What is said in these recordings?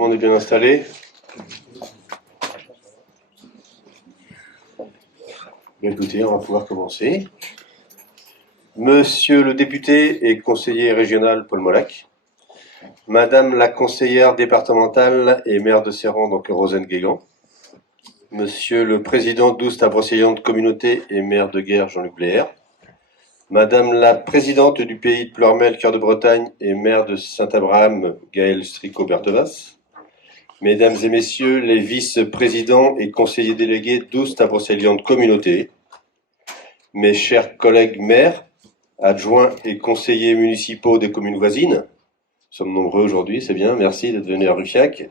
le monde est bien installé. Bien, écoutez, on va pouvoir commencer. Monsieur le député et conseiller régional Paul Molac, Madame la conseillère départementale et maire de Serran, donc Rosane Guégan, Monsieur le président d'Oust-à-Brocéliande Communauté et maire de Guerre Jean-Luc Bléer, Madame la présidente du pays de Pleurmel, Cœur de Bretagne et maire de Saint-Abraham, Gaël Stricot-Berthevas, Mesdames et Messieurs les vice-présidents et conseillers délégués d'Oust-à-Brocéliande Communauté, mes chers collègues maires, adjoints et conseillers municipaux des communes voisines, nous sommes nombreux aujourd'hui, c'est bien, merci d'être venus à Ruffiac.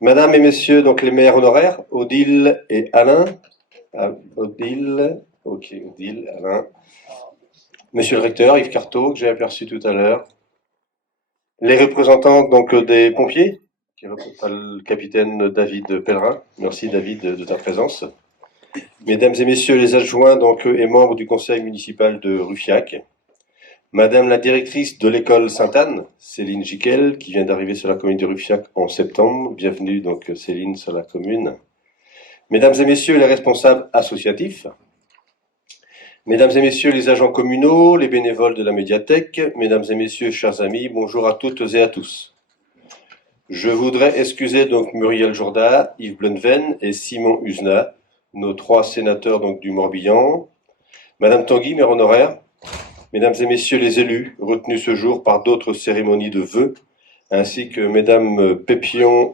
Madame et Messieurs, donc les maires honoraires, Odile et Alain. Odile, Alain. Monsieur le recteur, Yves Carteau, que j'ai aperçu tout à l'heure. Les représentants donc des pompiers, le capitaine David Pellerin. Merci David de ta présence. Mesdames et Messieurs les adjoints donc, et membres du conseil municipal de Ruffiac. Madame la directrice de l'école Sainte-Anne, Céline Giquel, qui vient d'arriver sur la commune de Ruffiac en septembre. Bienvenue donc Céline sur la commune. Mesdames et Messieurs les responsables associatifs. Mesdames et Messieurs les agents communaux, les bénévoles de la médiathèque, Mesdames et Messieurs, chers amis, bonjour à toutes et à tous. Je voudrais excuser donc Muriel Jourda, Yves Blenven et Simon Usna, nos trois sénateurs donc du Morbihan, Madame Tanguy, maire honoraire, Mesdames et Messieurs les élus, retenus ce jour par d'autres cérémonies de vœux, ainsi que Mesdames Pépion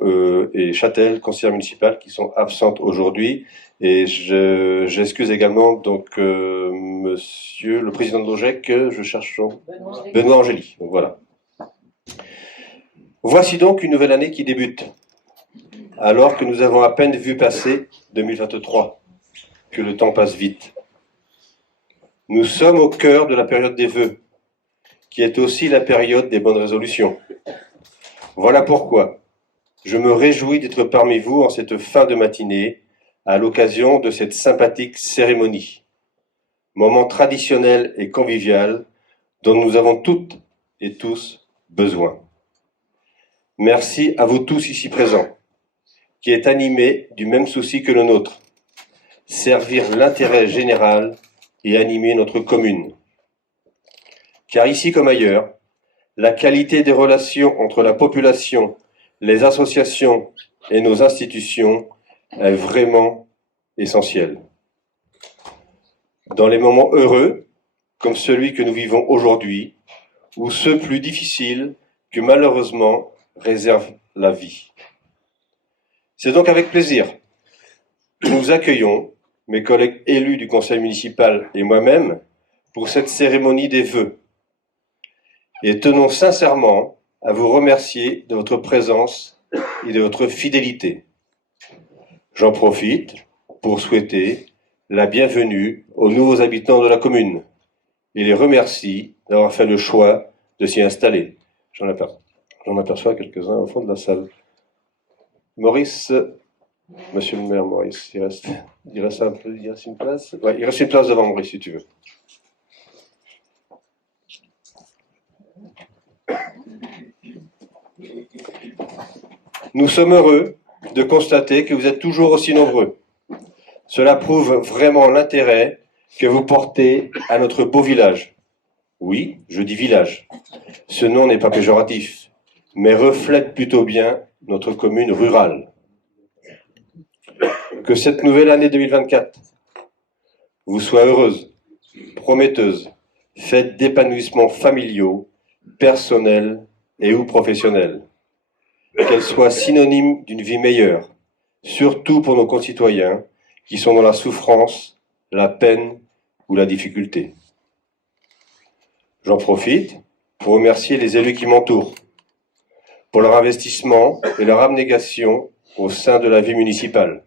et Châtel, conseillères municipales, qui sont absentes aujourd'hui. Et j'excuse également donc Monsieur le président de l'OGEC, je cherche Benoît Angéli. Donc voilà. Voici donc une nouvelle année qui débute, alors que nous avons à peine vu passer 2023, que le temps passe vite. Nous sommes au cœur de la période des vœux, qui est aussi la période des bonnes résolutions. Voilà pourquoi je me réjouis d'être parmi vous en cette fin de matinée, à l'occasion de cette sympathique cérémonie. Moment traditionnel et convivial dont nous avons toutes et tous besoin. Merci à vous tous ici présents, qui êtes animés du même souci que le nôtre, servir l'intérêt général et animer notre commune. Car ici comme ailleurs, la qualité des relations entre la population, les associations et nos institutions est vraiment essentielle. Dans les moments heureux, comme celui que nous vivons aujourd'hui, ou ceux plus difficiles que malheureusement réserve la vie. C'est donc avec plaisir que nous accueillons mes collègues élus du conseil municipal et moi-même pour cette cérémonie des vœux. Et tenons sincèrement à vous remercier de votre présence et de votre fidélité. J'en profite pour souhaiter la bienvenue aux nouveaux habitants de la commune et les remercie d'avoir fait le choix de s'y installer. J'en aperçois quelques-uns au fond de la salle. Maurice, monsieur le maire Maurice, il reste une place. Ouais, il reste une place devant Maurice si tu veux. Nous sommes heureux de constater que vous êtes toujours aussi nombreux. Cela prouve vraiment l'intérêt que vous portez à notre beau village. Oui, je dis village. Ce nom n'est pas péjoratif, mais reflète plutôt bien notre commune rurale. Que cette nouvelle année 2024 vous soit heureuse, prometteuse, faite d'épanouissements familiaux, personnels et ou professionnels. Qu'elle soit synonyme d'une vie meilleure, surtout pour nos concitoyens qui sont dans la souffrance, la peine ou la difficulté. J'en profite pour remercier les élus qui m'entourent pour leur investissement et leur abnégation au sein de la vie municipale.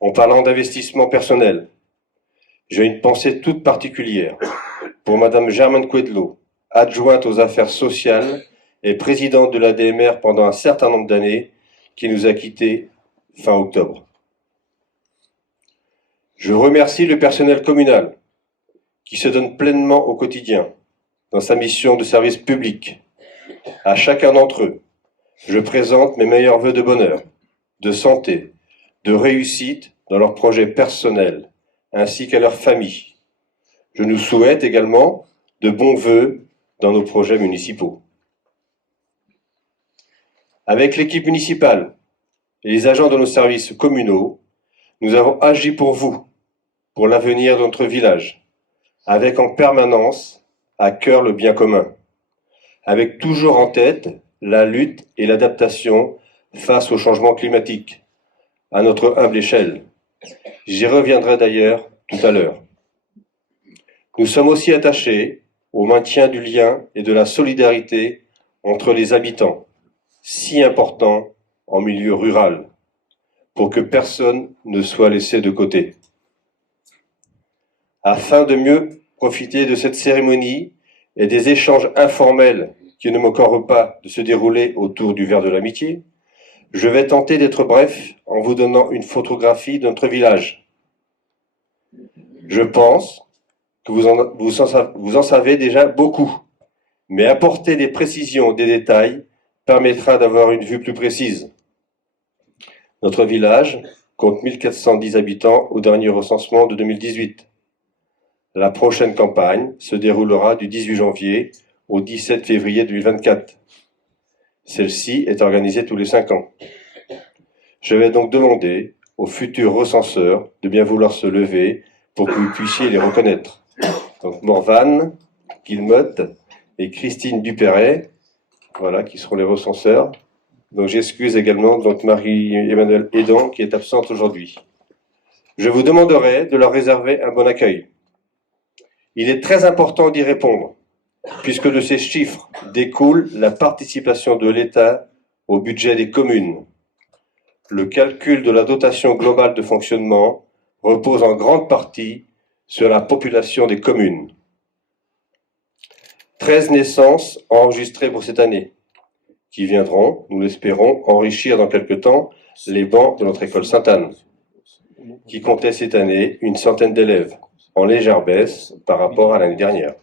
En parlant d'investissement personnel, j'ai une pensée toute particulière pour Madame Germaine Couedelot, adjointe aux affaires sociales et présidente de l'ADMR pendant un certain nombre d'années, qui nous a quittés fin octobre. Je remercie le personnel communal qui se donne pleinement au quotidien dans sa mission de service public, à chacun d'entre eux, Je présente mes meilleurs vœux de bonheur, de santé, de réussite dans leurs projets personnels, ainsi qu'à leurs familles. Je nous souhaite également de bons vœux dans nos projets municipaux. Avec l'équipe municipale et les agents de nos services communaux, nous avons agi pour vous, pour l'avenir de notre village, avec en permanence à cœur le bien commun, avec toujours en tête la lutte et l'adaptation face au changement climatique, à notre humble échelle. J'y reviendrai d'ailleurs tout à l'heure. Nous sommes aussi attachés au maintien du lien et de la solidarité entre les habitants, si important en milieu rural, pour que personne ne soit laissé de côté. Afin de mieux profiter de cette cérémonie et des échanges informels qui ne manqueront pas de se dérouler autour du verre de l'amitié, je vais tenter d'être bref en vous donnant une photographie de notre village. Je pense que vous en savez déjà beaucoup, mais apporter des précisions, des détails, permettra d'avoir une vue plus précise. Notre village compte 1410 habitants au dernier recensement de 2018. La prochaine campagne se déroulera du 18 janvier au 17 février 2024. Celle-ci est organisée tous les 5 ans. Je vais donc demander aux futurs recenseurs de bien vouloir se lever pour que vous puissiez les reconnaître. Donc Morvan, Guilmotte et Christine Dupéret, voilà, qui seront les recenseurs. Donc j'excuse également donc Marie-Emmanuelle Hédan qui est absente aujourd'hui. Je vous demanderai de leur réserver un bon accueil. Il est très important d'y répondre, puisque de ces chiffres découle la participation de l'État au budget des communes. Le calcul de la dotation globale de fonctionnement repose en grande partie sur la population des communes. 13 naissances enregistrées pour cette année, qui viendront, nous l'espérons, enrichir dans quelque temps les bancs de notre école Sainte-Anne, qui comptait cette année une centaine d'élèves, en légère baisse par rapport à l'année dernière.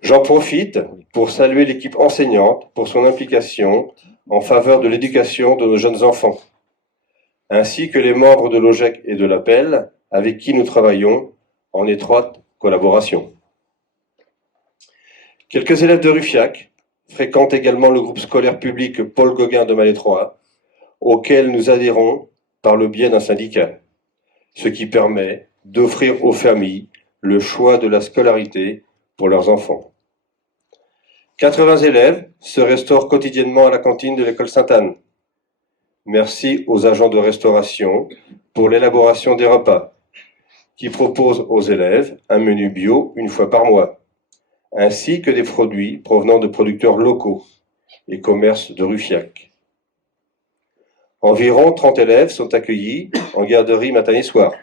J'en profite pour saluer l'équipe enseignante pour son implication en faveur de l'éducation de nos jeunes enfants, ainsi que les membres de l'OGEC et de l'APEL avec qui nous travaillons en étroite collaboration. Quelques élèves de Ruffiac fréquentent également le groupe scolaire public Paul Gauguin de Malétroit, auquel nous adhérons par le biais d'un syndicat, ce qui permet d'offrir aux familles le choix de la scolarité pour leurs enfants. 80 élèves se restaurent quotidiennement à la cantine de l'école Sainte-Anne. Merci aux agents de restauration pour l'élaboration des repas, qui proposent aux élèves un menu bio une fois par mois, ainsi que des produits provenant de producteurs locaux et commerces de Ruffiac. Environ 30 élèves sont accueillis en garderie matin et soir.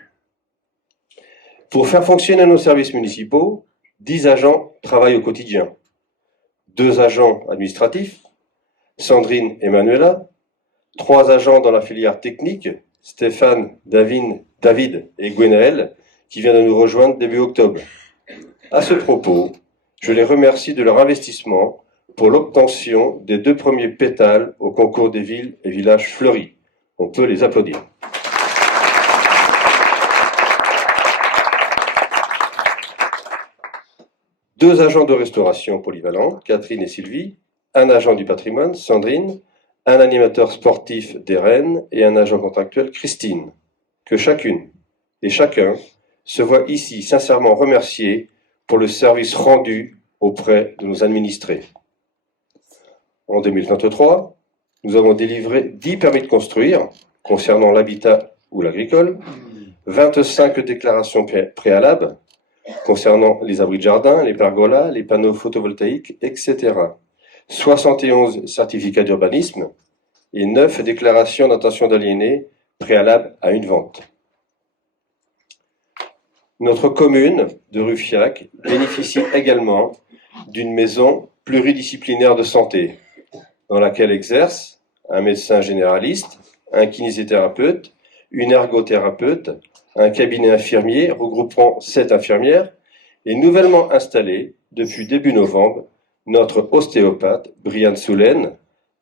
Pour faire fonctionner nos services municipaux, 10 agents travaillent au quotidien. 2 agents administratifs, Sandrine et Manuela, 3 agents dans la filière technique, Stéphane, David et Gwenaël, qui vient de nous rejoindre début octobre. À ce propos, je les remercie de leur investissement pour l'obtention des 2 premiers pétales au concours des villes et villages fleuris. On peut les applaudir. Deux agents de restauration polyvalents, Catherine et Sylvie, un agent du patrimoine, Sandrine, un animateur sportif des Rennes et un agent contractuel, Christine, que chacune et chacun se voit ici sincèrement remercié pour le service rendu auprès de nos administrés. En 2023, nous avons délivré 10 permis de construire concernant l'habitat ou l'agricole, 25 déclarations préalables concernant les abris de jardin, les pergolas, les panneaux photovoltaïques, etc. 71 certificats d'urbanisme et 9 déclarations d'intention d'aliéner préalables à une vente. Notre commune de Ruffiac bénéficie également d'une maison pluridisciplinaire de santé, dans laquelle exercent un médecin généraliste, un kinésithérapeute, une ergothérapeute, un cabinet infirmier regroupant 7 infirmières et nouvellement installé depuis début novembre notre ostéopathe Brianne Soulaine,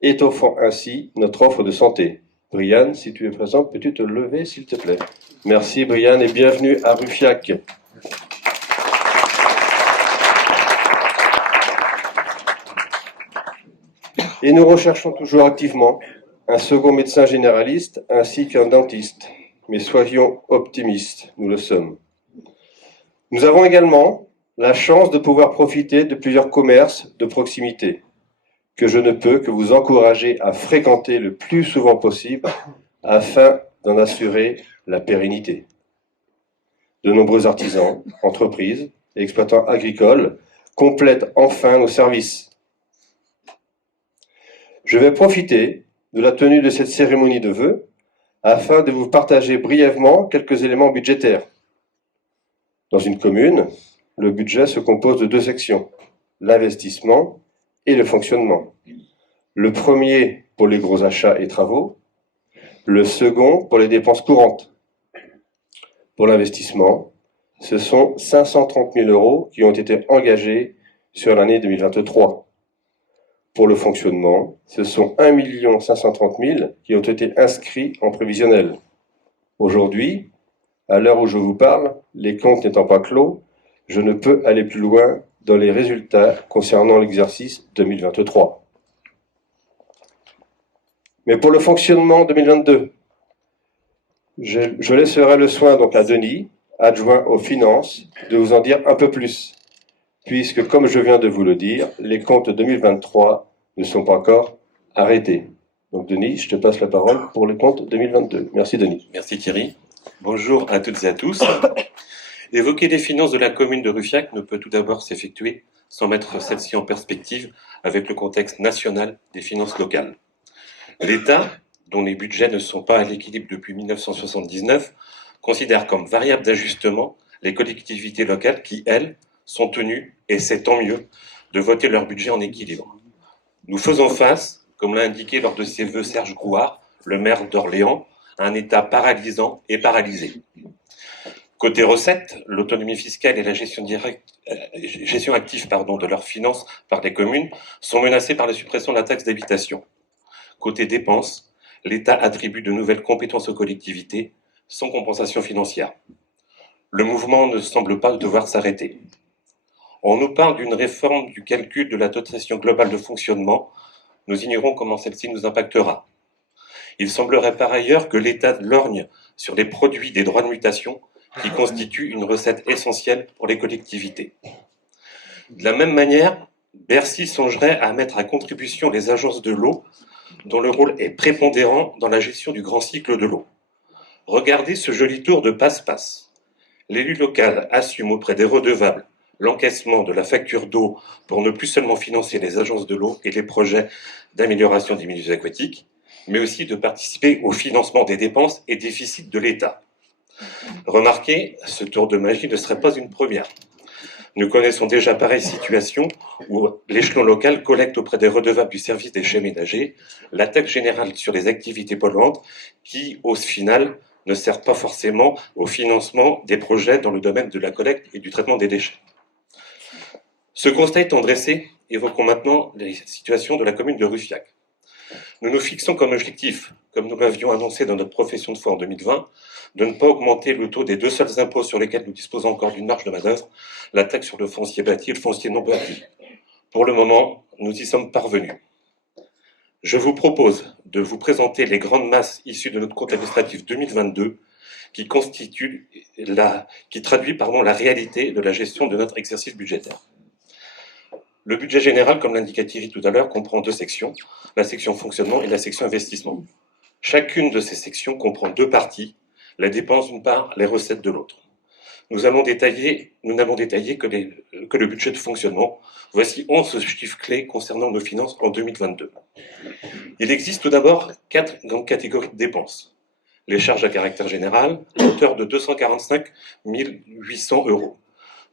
étoffant ainsi notre offre de santé. Brian, si tu es présent, peux-tu te lever, s'il te plaît? Merci, Brian, et bienvenue à Ruffiac. Et nous recherchons toujours activement un second médecin généraliste ainsi qu'un dentiste. Mais soyons optimistes, nous le sommes. Nous avons également la chance de pouvoir profiter de plusieurs commerces de proximité que je ne peux que vous encourager à fréquenter le plus souvent possible afin d'en assurer la pérennité. De nombreux artisans, entreprises et exploitants agricoles complètent enfin nos services. Je vais profiter de la tenue de cette cérémonie de vœux afin de vous partager brièvement quelques éléments budgétaires. Dans une commune, le budget se compose de deux sections, l'investissement et le fonctionnement. Le premier pour les gros achats et travaux, le second pour les dépenses courantes. Pour l'investissement, ce sont 530 000 € qui ont été engagés sur l'année 2023. Pour le fonctionnement, ce sont 1 530 000 qui ont été inscrits en prévisionnel. Aujourd'hui, à l'heure où je vous parle, les comptes n'étant pas clos, je ne peux aller plus loin dans les résultats concernant l'exercice 2023. Mais pour le fonctionnement 2022, je laisserai le soin donc à Denis, adjoint aux finances, de vous en dire un peu plus, puisque comme je viens de vous le dire, les comptes 2023 ne sont pas encore arrêtés. Donc Denis, je te passe la parole pour les comptes 2022. Merci Denis. Merci Thierry. Bonjour à toutes et à tous. Évoquer les finances de la commune de Ruffiac ne peut tout d'abord s'effectuer sans mettre celle-ci en perspective avec le contexte national des finances locales. L'État, dont les budgets ne sont pas à l'équilibre depuis 1979, considère comme variable d'ajustement les collectivités locales qui, elles, sont tenues, et c'est tant mieux, de voter leur budget en équilibre. Nous faisons face, comme l'a indiqué lors de ses vœux Serge Grouard, le maire d'Orléans, à un État paralysant et paralysé. Côté recettes, l'autonomie fiscale et la gestion active de leurs finances par les communes sont menacées par la suppression de la taxe d'habitation. Côté dépenses, l'État attribue de nouvelles compétences aux collectivités sans compensation financière. Le mouvement ne semble pas devoir s'arrêter. On nous parle d'une réforme du calcul de la dotation globale de fonctionnement. Nous ignorons comment celle-ci nous impactera. Il semblerait par ailleurs que l'État lorgne sur les produits des droits de mutation qui constituent une recette essentielle pour les collectivités. De la même manière, Bercy songerait à mettre à contribution les agences de l'eau dont le rôle est prépondérant dans la gestion du grand cycle de l'eau. Regardez ce joli tour de passe-passe. L'élu local assume auprès des redevables l'encaissement de la facture d'eau pour ne plus seulement financer les agences de l'eau et les projets d'amélioration des milieux aquatiques, mais aussi de participer au financement des dépenses et déficits de l'État. Remarquez, ce tour de magie ne serait pas une première. Nous connaissons déjà pareille situation où l'échelon local collecte auprès des redevables du service des déchets ménagers la taxe générale sur les activités polluantes qui, au final, ne sert pas forcément au financement des projets dans le domaine de la collecte et du traitement des déchets. Ce constat étant dressé, évoquons maintenant les situations de la commune de Ruffiac. Nous nous fixons comme objectif, comme nous l'avions annoncé dans notre profession de foi en 2020, de ne pas augmenter le taux des deux seuls impôts sur lesquels nous disposons encore d'une marge de manœuvre, la taxe sur le foncier bâti et le foncier non bâti. Pour le moment, nous y sommes parvenus. Je vous propose de vous présenter les grandes masses issues de notre compte administratif 2022 qui traduit la réalité de la gestion de notre exercice budgétaire. Le budget général, comme l'indiquait Thierry tout à l'heure, comprend deux sections, la section fonctionnement et la section investissement. Chacune de ces sections comprend deux parties, la dépense d'une part, les recettes de l'autre. Nous n'avons détaillé que le budget de fonctionnement. Voici 11 chiffres clés concernant nos finances en 2022. Il existe tout d'abord 4 grandes catégories de dépenses. Les charges à caractère général, à hauteur de 245 800 €.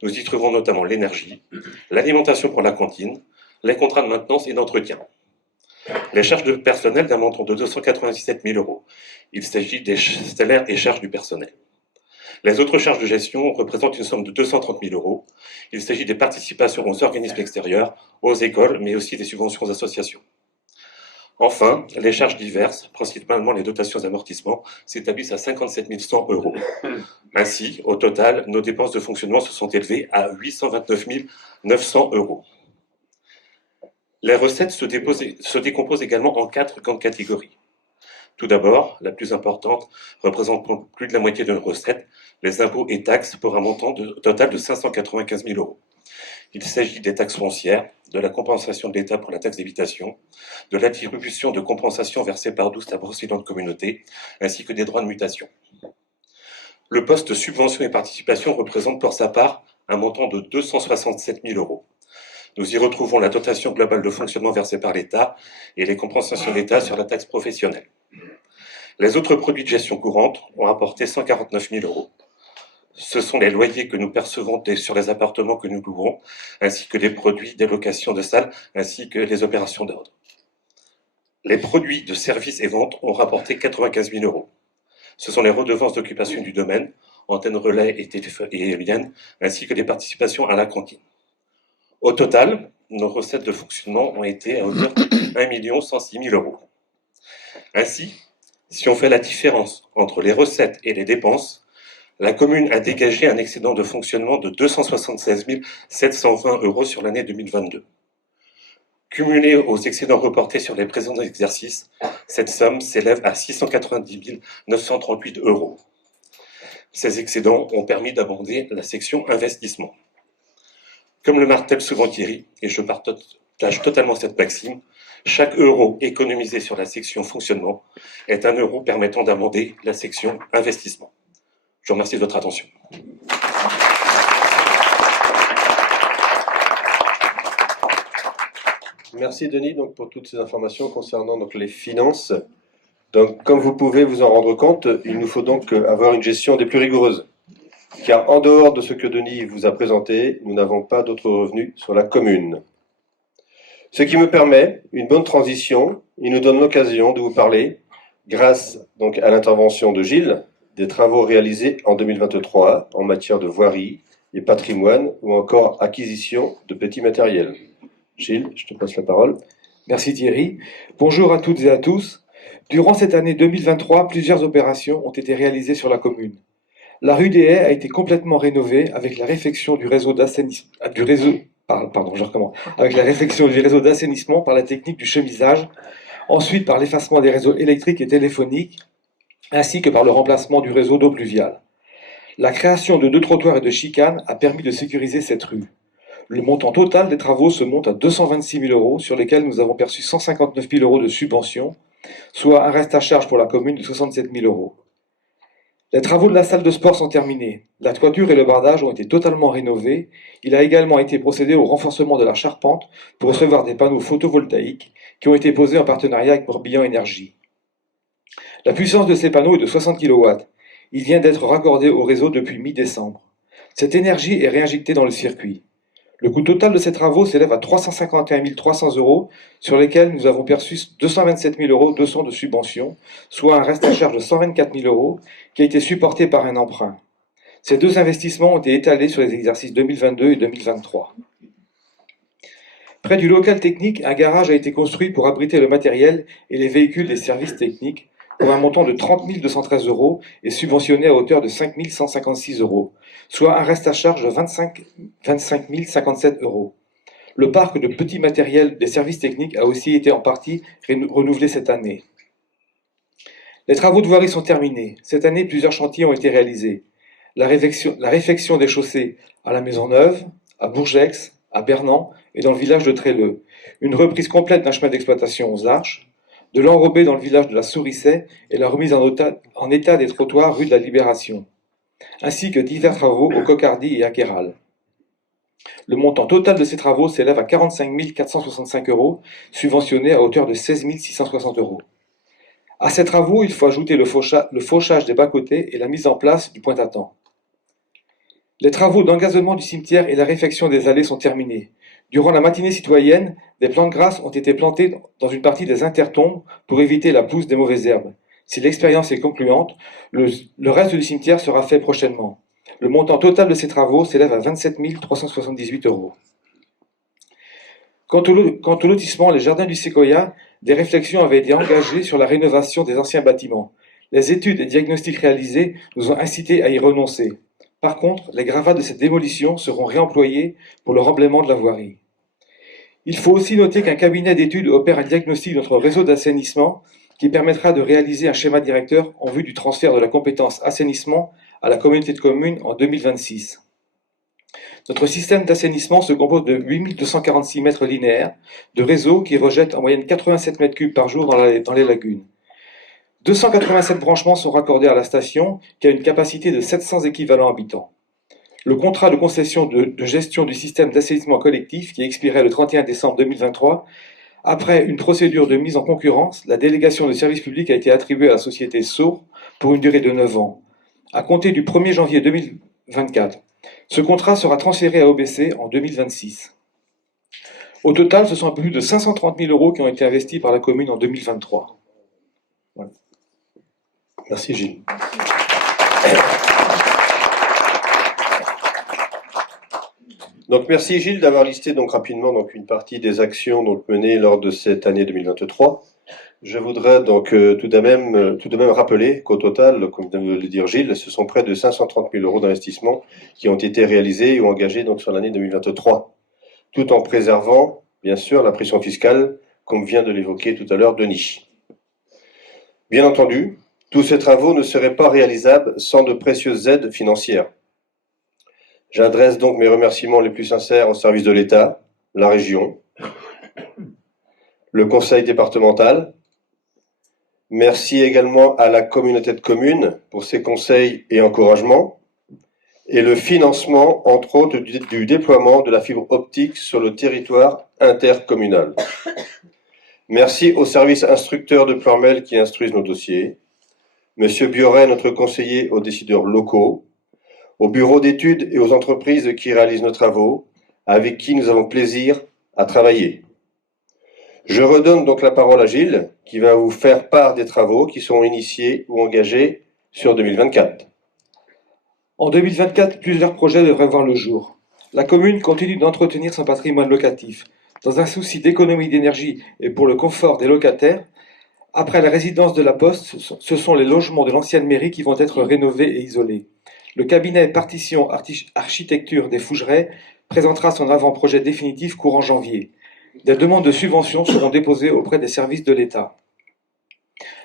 Nous y trouvons notamment l'énergie, l'alimentation pour la cantine, les contrats de maintenance et d'entretien. Les charges de personnel d'un montant de 297 000 €. Il s'agit des salaires et charges du personnel. Les autres charges de gestion représentent une somme de 230 000 €. Il s'agit des participations aux organismes extérieurs, aux écoles, mais aussi des subventions aux associations. Enfin, les charges diverses, principalement les dotations d'amortissement, s'établissent à 57 100 euros. Ainsi, au total, nos dépenses de fonctionnement se sont élevées à 829 900 euros. Les recettes se décomposent également en 4 grandes catégories. Tout d'abord, la plus importante représente plus de la moitié de nos recettes, les impôts et taxes pour un montant total de 595 000 euros. Il s'agit des taxes foncières, de la compensation de l'État pour la taxe d'habitation, de l'attribution de compensation versée par 12 brocéliantes communautés, ainsi que des droits de mutation. Le poste subvention et participation représente pour sa part un montant de 267 000 euros. Nous y retrouvons la dotation globale de fonctionnement versée par l'État et les compensations d'État sur la taxe professionnelle. Les autres produits de gestion courante ont apporté 149 000 euros. Ce sont les loyers que nous percevons sur les appartements que nous louons, ainsi que les produits des locations de salles, ainsi que les opérations d'ordre. Les produits de services et ventes ont rapporté 95 000 euros. Ce sont les redevances d'occupation du domaine, antennes relais et éoliennes, ainsi que les participations à la cantine. Au total, nos recettes de fonctionnement ont été à hauteur de 1 106 000 euros. Ainsi, si on fait la différence entre les recettes et les dépenses, la commune a dégagé un excédent de fonctionnement de 276 720 euros sur l'année 2022. Cumulée aux excédents reportés sur les présents exercices, cette somme s'élève à 690 938 euros. Ces excédents ont permis d'abonder la section investissement. Comme le martèle souvent Thierry, et je partage totalement cette maxime, chaque euro économisé sur la section fonctionnement est un euro permettant d'abonder la section investissement. Je vous remercie de votre attention. Merci Denis donc, pour toutes ces informations concernant donc, les finances. Donc, comme vous pouvez vous en rendre compte, il nous faut donc avoir une gestion des plus rigoureuses. Car en dehors de ce que Denis vous a présenté, nous n'avons pas d'autres revenus sur la commune. Ce qui me permet une bonne transition, il nous donne l'occasion de vous parler, grâce donc à l'intervention de Gilles, des travaux réalisés en 2023 en matière de voirie et patrimoine ou encore acquisition de petits matériels. Gilles, je te passe la parole. Merci Thierry. Bonjour à toutes et à tous. Durant cette année 2023, plusieurs opérations ont été réalisées sur la commune. La rue des Haies a été complètement rénovée avec la réfection du réseau d'assainissement par la technique du chemisage, ensuite par l'effacement des réseaux électriques et téléphoniques, ainsi que par le remplacement du réseau d'eau pluviale. La création de 2 trottoirs et de chicanes a permis de sécuriser cette rue. Le montant total des travaux se monte à 226 000 euros, sur lesquels nous avons perçu 159 000 euros de subvention, soit un reste à charge pour la commune de 67 000 euros. Les travaux de la salle de sport sont terminés. La toiture et le bardage ont été totalement rénovés. Il a également été procédé au renforcement de la charpente pour recevoir des panneaux photovoltaïques qui ont été posés en partenariat avec Morbihan Énergie. La puissance de ces panneaux est de 60 kW. Il vient d'être raccordé au réseau depuis mi-décembre. Cette énergie est réinjectée dans le circuit. Le coût total de ces travaux s'élève à 351 300 euros, sur lesquels nous avons perçu 227 000 euros de subvention, soit un reste à charge de 124 000 euros qui a été supporté par un emprunt. Ces 2 investissements ont été étalés sur les exercices 2022 et 2023. Près du local technique, un garage a été construit pour abriter le matériel et les véhicules des services techniques pour un montant de 30 213 euros et subventionné à hauteur de 5 156 euros, soit un reste à charge de 25 057 euros. Le parc de petits matériels des services techniques a aussi été en partie renouvelé cette année. Les travaux de voirie sont terminés. Cette année, plusieurs chantiers ont été réalisés. La réfection des chaussées à la Maisonneuve, à Bourgex, à Bernan et dans le village de Tréleux. Une reprise complète d'un chemin d'exploitation aux Arches, de l'enrobé dans le village de la Sourisset et la remise en état des trottoirs rue de la Libération, ainsi que divers travaux au Cocardy et à Quéral. Le montant total de ces travaux s'élève à 45 465 euros, subventionnés à hauteur de 16 660 euros. À ces travaux, il faut ajouter le fauchage des bas-côtés et la mise en place du pointe-à-temps. Les travaux d'engazonnement du cimetière et la réfection des allées sont terminés. Durant la matinée citoyenne, des plantes grasses ont été plantées dans une partie des intertombes pour éviter la pousse des mauvaises herbes. Si l'expérience est concluante, le reste du cimetière sera fait prochainement. Le montant total de ces travaux s'élève à 27 378 euros. Quant au lotissement Les Jardins du Séquoia, des réflexions avaient été engagées sur la rénovation des anciens bâtiments. Les études et diagnostics réalisés nous ont incités à y renoncer. Par contre, les gravats de cette démolition seront réemployés pour le remblaiement de la voirie. Il faut aussi noter qu'un cabinet d'études opère un diagnostic de notre réseau d'assainissement qui permettra de réaliser un schéma directeur en vue du transfert de la compétence assainissement à la communauté de communes en 2026. Notre système d'assainissement se compose de 8246 mètres linéaires de réseau qui rejettent en moyenne 87 mètres cubes par jour dans les lagunes. 287 branchements sont raccordés à la station qui a une capacité de 700 équivalents habitants. Le contrat de concession de gestion du système d'assainissement collectif qui expirait le 31 décembre 2023, après une procédure de mise en concurrence, la délégation de service public a été attribuée à la société SAUR pour une durée de 9 ans, à compter du 1er janvier 2024. Ce contrat sera transféré à OBC en 2026. Au total, ce sont un peu plus de 530 000 € qui ont été investis par la commune en 2023. Voilà. Merci Gilles. Donc merci Gilles d'avoir listé donc rapidement donc une partie des actions donc menées lors de cette année 2023. Je voudrais donc tout de même rappeler qu'au total, comme vient de le dire Gilles, ce sont près de 530 000 € d'investissement qui ont été réalisés ou engagés donc sur l'année 2023, tout en préservant bien sûr la pression fiscale, comme vient de l'évoquer tout à l'heure Denis. Bien entendu, tous ces travaux ne seraient pas réalisables sans de précieuses aides financières. J'adresse donc mes remerciements les plus sincères au service de l'État, la région, le conseil départemental. Merci également à la communauté de communes pour ses conseils et encouragements et le financement, entre autres, du déploiement de la fibre optique sur le territoire intercommunal. Merci aux services instructeurs de Ploërmel qui instruisent nos dossiers, Monsieur Bioret, notre conseiller aux décideurs locaux, aux bureaux d'études et aux entreprises qui réalisent nos travaux, avec qui nous avons plaisir à travailler. Je redonne donc la parole à Gilles, qui va vous faire part des travaux qui seront initiés ou engagés sur 2024. En 2024, plusieurs projets devraient voir le jour. La commune continue d'entretenir son patrimoine locatif. Dans un souci d'économie d'énergie et pour le confort des locataires, après la résidence de la Poste, ce sont les logements de l'ancienne mairie qui vont être rénovés et isolés. Le cabinet Partition Architecture des Fougerets présentera son avant-projet définitif courant janvier. Des demandes de subventions seront déposées auprès des services de l'État.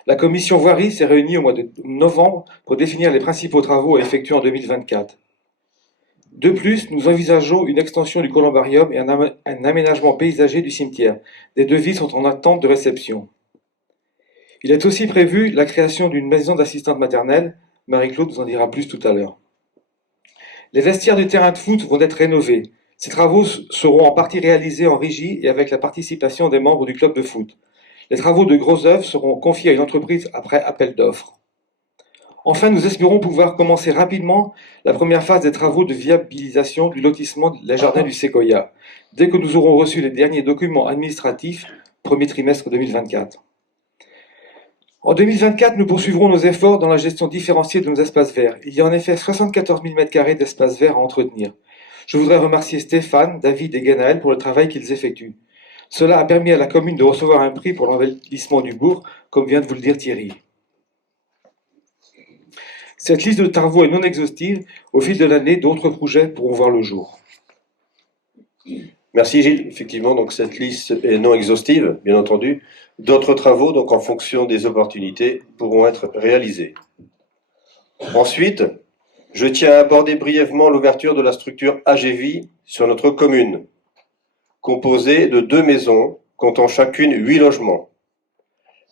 La commission voirie s'est réunie au mois de novembre pour définir les principaux travaux à effectuer en 2024. De plus, nous envisageons une extension du columbarium et un aménagement paysager du cimetière. Des devis sont en attente de réception. Il est aussi prévu la création d'une maison d'assistante maternelle. Marie-Claude vous en dira plus tout à l'heure. Les vestiaires du terrain de foot vont être rénovés. Ces travaux seront en partie réalisés en régie et avec la participation des membres du club de foot. Les travaux de grosses œuvres seront confiés à une entreprise après appel d'offres. Enfin, nous espérons pouvoir commencer rapidement la première phase des travaux de viabilisation du lotissement Les Jardins du Séquoia, dès que nous aurons reçu les derniers documents administratifs, premier trimestre 2024. En 2024, nous poursuivrons nos efforts dans la gestion différenciée de nos espaces verts. Il y a en effet 74 000 m² d'espaces verts à entretenir. Je voudrais remercier Stéphane, David et Genaël pour le travail qu'ils effectuent. Cela a permis à la commune de recevoir un prix pour l'embellissement du bourg, comme vient de vous le dire Thierry. Cette liste de travaux est non exhaustive. Au fil de l'année, d'autres projets pourront voir le jour. Merci Gilles. Effectivement, donc cette liste est non exhaustive, bien entendu. D'autres travaux, donc en fonction des opportunités, pourront être réalisés. Ensuite, je tiens à aborder brièvement l'ouverture de la structure AGVI sur notre commune, composée de 2 maisons, comptant chacune 8 logements.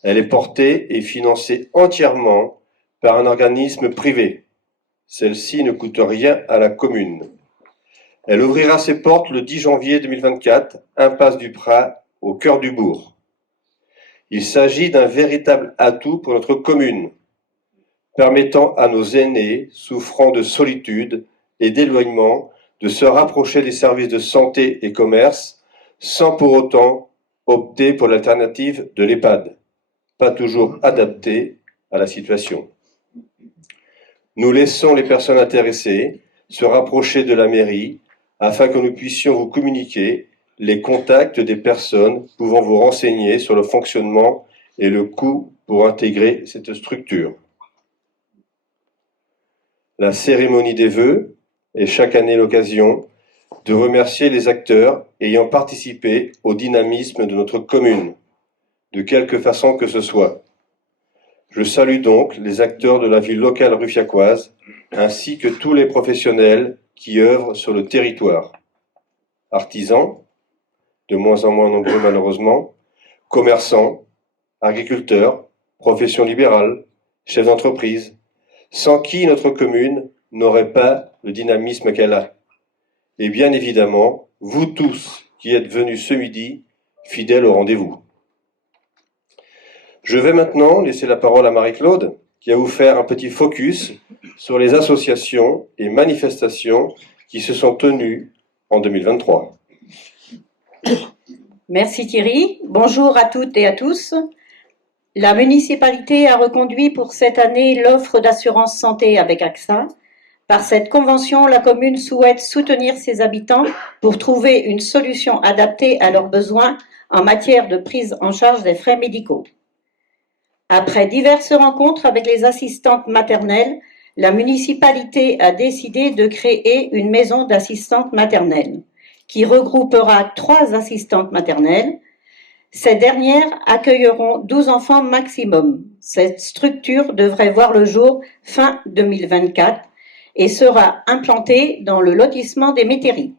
Elle est portée et financée entièrement par un organisme privé. Celle-ci ne coûte rien à la commune. Elle ouvrira ses portes le 10 janvier 2024, impasse du Prat, au cœur du bourg. Il s'agit d'un véritable atout pour notre commune, permettant à nos aînés souffrant de solitude et d'éloignement de se rapprocher des services de santé et commerce sans pour autant opter pour l'alternative de l'EHPAD, pas toujours adaptée à la situation. Nous laissons les personnes intéressées se rapprocher de la mairie afin que nous puissions vous communiquer les contacts des personnes pouvant vous renseigner sur le fonctionnement et le coût pour intégrer cette structure. La cérémonie des vœux est chaque année l'occasion de remercier les acteurs ayant participé au dynamisme de notre commune, de quelque façon que ce soit. Je salue donc les acteurs de la vie locale ruffiacoise, ainsi que tous les professionnels qui œuvrent sur le territoire. Artisans, de moins en moins nombreux malheureusement, commerçants, agriculteurs, professions libérales, chefs d'entreprise, sans qui notre commune n'aurait pas le dynamisme qu'elle a. Et bien évidemment, vous tous qui êtes venus ce midi, fidèles au rendez-vous. Je vais maintenant laisser la parole à Marie-Claude, qui va vous faire un petit focus sur les associations et manifestations qui se sont tenues en 2023. Merci Thierry. Bonjour à toutes et à tous. La municipalité a reconduit pour cette année l'offre d'assurance santé avec AXA. Par cette convention, la commune souhaite soutenir ses habitants pour trouver une solution adaptée à leurs besoins en matière de prise en charge des frais médicaux. Après diverses rencontres avec les assistantes maternelles, la municipalité a décidé de créer une maison d'assistantes maternelles qui regroupera 3 assistantes maternelles. Ces dernières accueilleront 12 enfants maximum. Cette structure devrait voir le jour fin 2024 et sera implantée dans le lotissement des Métairies.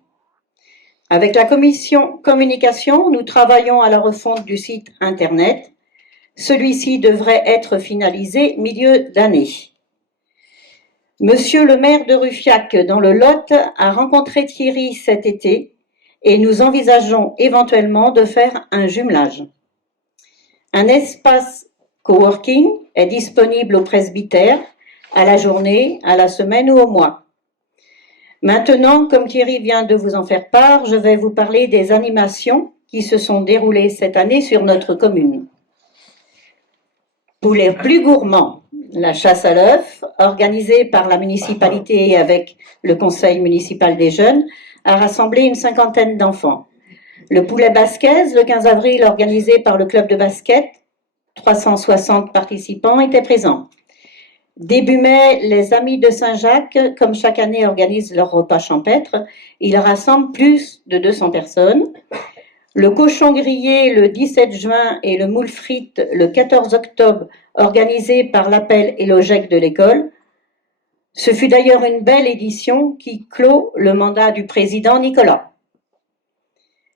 Avec la commission communication, nous travaillons à la refonte du site internet. Celui-ci devrait être finalisé milieu d'année. Monsieur le maire de Ruffiac, dans le Lot, a rencontré Thierry cet été et nous envisageons éventuellement de faire un jumelage. Un espace coworking est disponible au presbytère, à la journée, à la semaine ou au mois. Maintenant, comme Thierry vient de vous en faire part, je vais vous parler des animations qui se sont déroulées cette année sur notre commune. Pour les plus gourmands, la chasse à l'œuf, organisée par la municipalité avec le conseil municipal des jeunes, a rassemblé une 50aine d'enfants. Le poulet basquez, le 15 avril, organisé par le club de basket, 360 participants étaient présents. Début mai, les Amis de Saint-Jacques, comme chaque année, organisent leur repas champêtre. Ils rassemblent plus de 200 personnes. Le cochon grillé le 17 juin et le moule frite le 14 octobre, organisé par l'Appel et l'OGEC de l'école. Ce fut d'ailleurs une belle édition qui clôt le mandat du président Nicolas.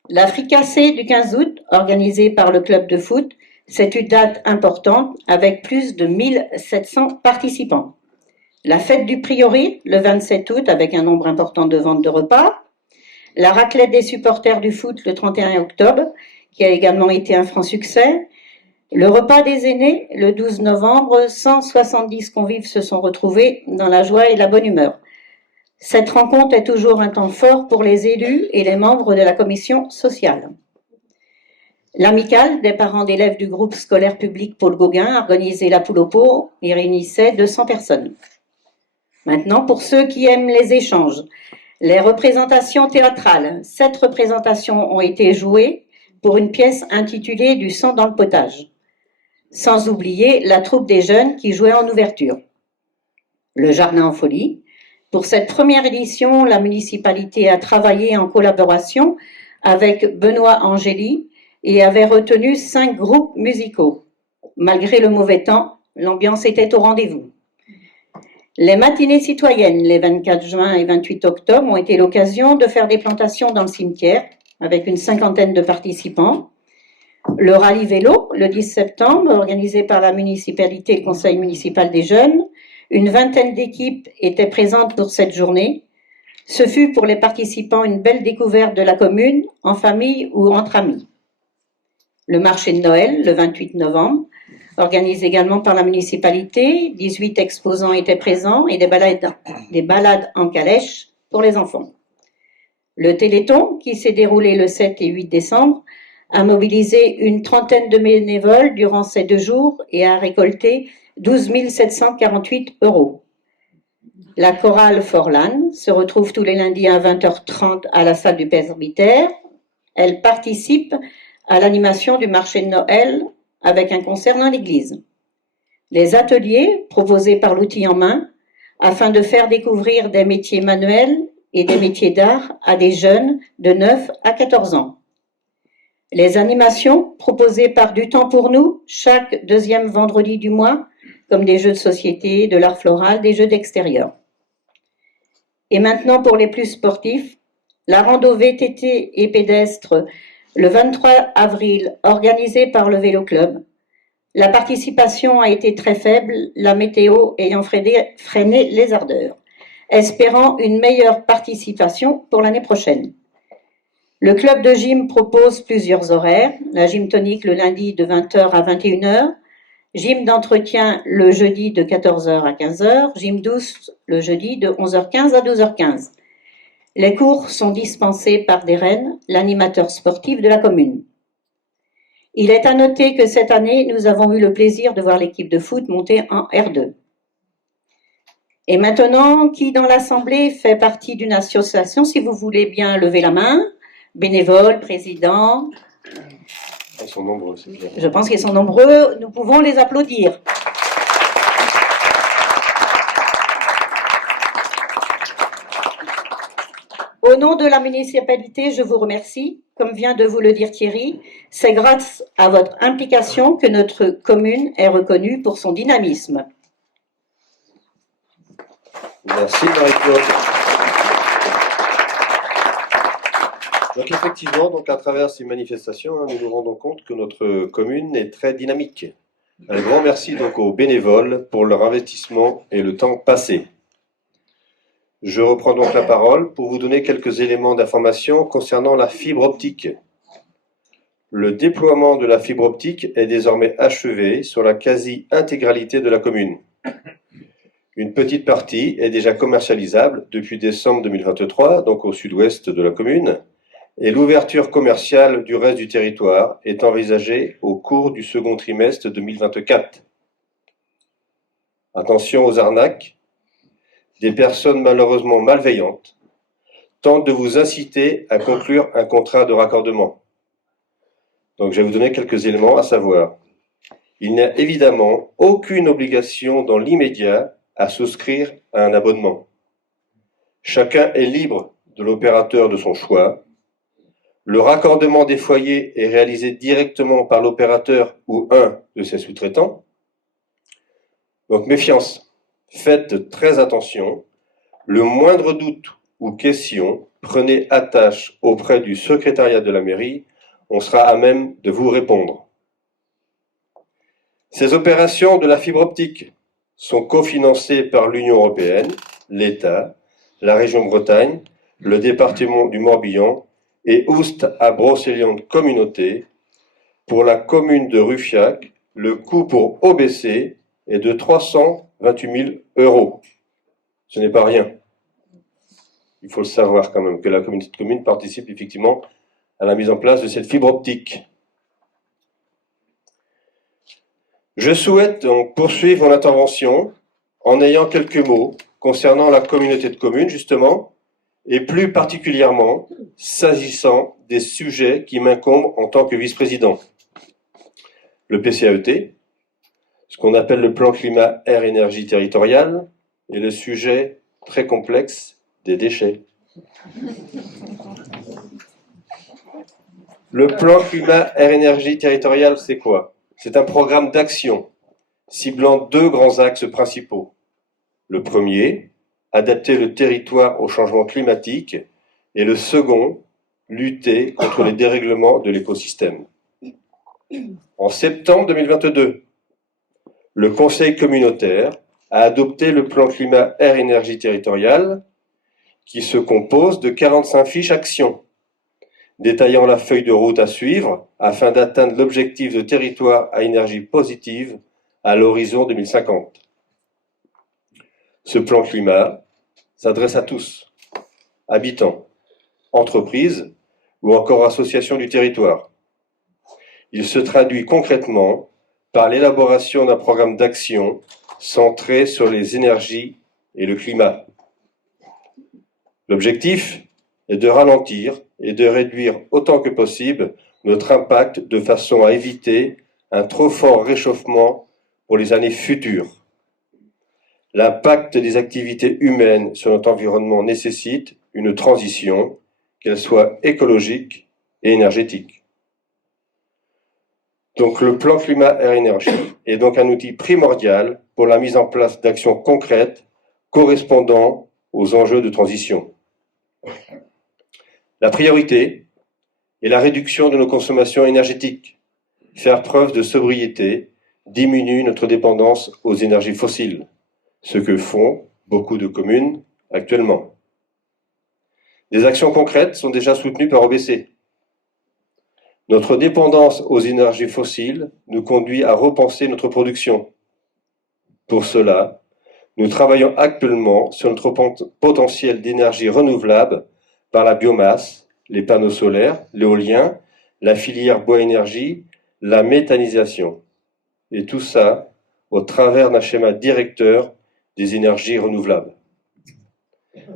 La fricassée du 15 août, organisée par le club de foot, c'est une date importante avec plus de 1700 participants. La fête du Prieuré, le 27 août, avec un nombre important de ventes de repas. La raclette des supporters du foot, le 31 octobre, qui a également été un franc succès. Le repas des aînés, le 12 novembre, 170 convives se sont retrouvés dans la joie et la bonne humeur. Cette rencontre est toujours un temps fort pour les élus et les membres de la commission sociale. L'amicale des parents d'élèves du groupe scolaire public Paul Gauguin a organisé la poule au pot et réunissait 200 personnes. Maintenant, pour ceux qui aiment les échanges, les représentations théâtrales. 7 représentations ont été jouées pour une pièce intitulée « Du sang dans le potage ». Sans oublier la troupe des jeunes qui jouait en ouverture. Le Jardin en folie. Pour cette première édition, la municipalité a travaillé en collaboration avec Benoît Angéli et avait retenu 5 groupes musicaux. Malgré le mauvais temps, l'ambiance était au rendez-vous. Les matinées citoyennes, les 24 juin et 28 octobre, ont été l'occasion de faire des plantations dans le cimetière avec une 50aine de participants. Le rallye vélo, le 10 septembre, organisé par la municipalité et le conseil municipal des jeunes. Une 20aine d'équipes étaient présentes pour cette journée. Ce fut pour les participants une belle découverte de la commune, en famille ou entre amis. Le marché de Noël, le 28 novembre, organisé également par la municipalité. 18 exposants étaient présents et des balades en calèche pour les enfants. Le Téléthon, qui s'est déroulé le 7 et 8 décembre, a mobilisé une 30aine de bénévoles durant ces 2 jours et a récolté 12 748 €. La chorale Forlan se retrouve tous les lundis à 20h30 à la salle du presbytère. Elle participe à l'animation du marché de Noël avec un concert dans l'église. Les ateliers proposés par l'outil en main afin de faire découvrir des métiers manuels et des métiers d'art à des jeunes de 9 à 14 ans. Les animations proposées par Du Temps pour nous chaque deuxième vendredi du mois, comme des jeux de société, de l'art floral, des jeux d'extérieur. Et maintenant pour les plus sportifs, la rando VTT et pédestre le 23 avril organisée par le Vélo Club. La participation a été très faible, la météo ayant freiné les ardeurs, espérant une meilleure participation pour l'année prochaine. Le club de gym propose plusieurs horaires, la gym tonique le lundi de 20h à 21h, gym d'entretien le jeudi de 14h à 15h, gym douce le jeudi de 11h15 à 12h15. Les cours sont dispensés par Deren, l'animateur sportif de la commune. Il est à noter que cette année, nous avons eu le plaisir de voir l'équipe de foot monter en R2. Et maintenant, qui dans l'Assemblée fait partie d'une association, si vous voulez bien lever la main, bénévoles, présidents. Ils sont nombreux, c'est bien. Je pense qu'ils sont nombreux, nous pouvons les applaudir. Au nom de la municipalité, je vous remercie. Comme vient de vous le dire Thierry, c'est grâce à votre implication que notre commune est reconnue pour son dynamisme. Merci Marie-Claude. Donc effectivement, donc à travers ces manifestations, nous nous rendons compte que notre commune est très dynamique. Un grand merci donc aux bénévoles pour leur investissement et le temps passé. Je reprends donc la parole pour vous donner quelques éléments d'information concernant la fibre optique. Le déploiement de la fibre optique est désormais achevé sur la quasi-intégralité de la commune. Une petite partie est déjà commercialisable depuis décembre 2023, donc au sud-ouest de la commune, et l'ouverture commerciale du reste du territoire est envisagée au cours du second trimestre 2024. Attention aux arnaques. Des personnes malheureusement malveillantes tentent de vous inciter à conclure un contrat de raccordement. Donc je vais vous donner quelques éléments à savoir. Il n'y a évidemment aucune obligation dans l'immédiat à souscrire à un abonnement. Chacun est libre de l'opérateur de son choix. Le raccordement des foyers est réalisé directement par l'opérateur ou un de ses sous-traitants. Donc méfiance. Faites très attention. Le moindre doute ou question, prenez attache auprès du secrétariat de la mairie. On sera à même de vous répondre. Ces opérations de la fibre optique sont cofinancées par l'Union européenne, l'État, la région Bretagne, le département du Morbihan et Oust à Brocéliande Communauté. Pour la commune de Ruffiac, le coût pour OBC est de 328 000 €. Ce n'est pas rien. Il faut le savoir quand même, que la communauté de communes participe effectivement à la mise en place de cette fibre optique. Je souhaite donc poursuivre mon intervention en ayant quelques mots concernant la communauté de communes, justement, et plus particulièrement s'agissant des sujets qui m'incombent en tant que vice-président. Le PCAET, ce qu'on appelle le plan climat air énergie territorial, et le sujet très complexe des déchets. Le plan climat air énergie territorial, c'est quoi? C'est un programme d'action ciblant deux grands axes principaux. Le premier, adapter le territoire au changement climatique, et le second, lutter contre les dérèglements de l'écosystème. En septembre 2022, le Conseil communautaire a adopté le plan climat air énergie territorial qui se compose de 45 fiches actions détaillant la feuille de route à suivre afin d'atteindre l'objectif de territoire à énergie positive à l'horizon 2050. Ce plan climat s'adresse à tous, habitants, entreprises ou encore associations du territoire. Il se traduit concrètement par l'élaboration d'un programme d'action centré sur les énergies et le climat. L'objectif est de ralentir est de réduire autant que possible notre impact de façon à éviter un trop fort réchauffement pour les années futures. L'impact des activités humaines sur notre environnement nécessite une transition, qu'elle soit écologique et énergétique. Donc le plan climat-air-énergie est donc un outil primordial pour la mise en place d'actions concrètes correspondant aux enjeux de transition. La priorité est la réduction de nos consommations énergétiques. Faire preuve de sobriété diminue notre dépendance aux énergies fossiles, ce que font beaucoup de communes actuellement. Des actions concrètes sont déjà soutenues par OBC. Notre dépendance aux énergies fossiles nous conduit à repenser notre production. Pour cela, nous travaillons actuellement sur notre potentiel d'énergie renouvelable par la biomasse, les panneaux solaires, l'éolien, la filière bois-énergie, la méthanisation. Et tout ça au travers d'un schéma directeur des énergies renouvelables.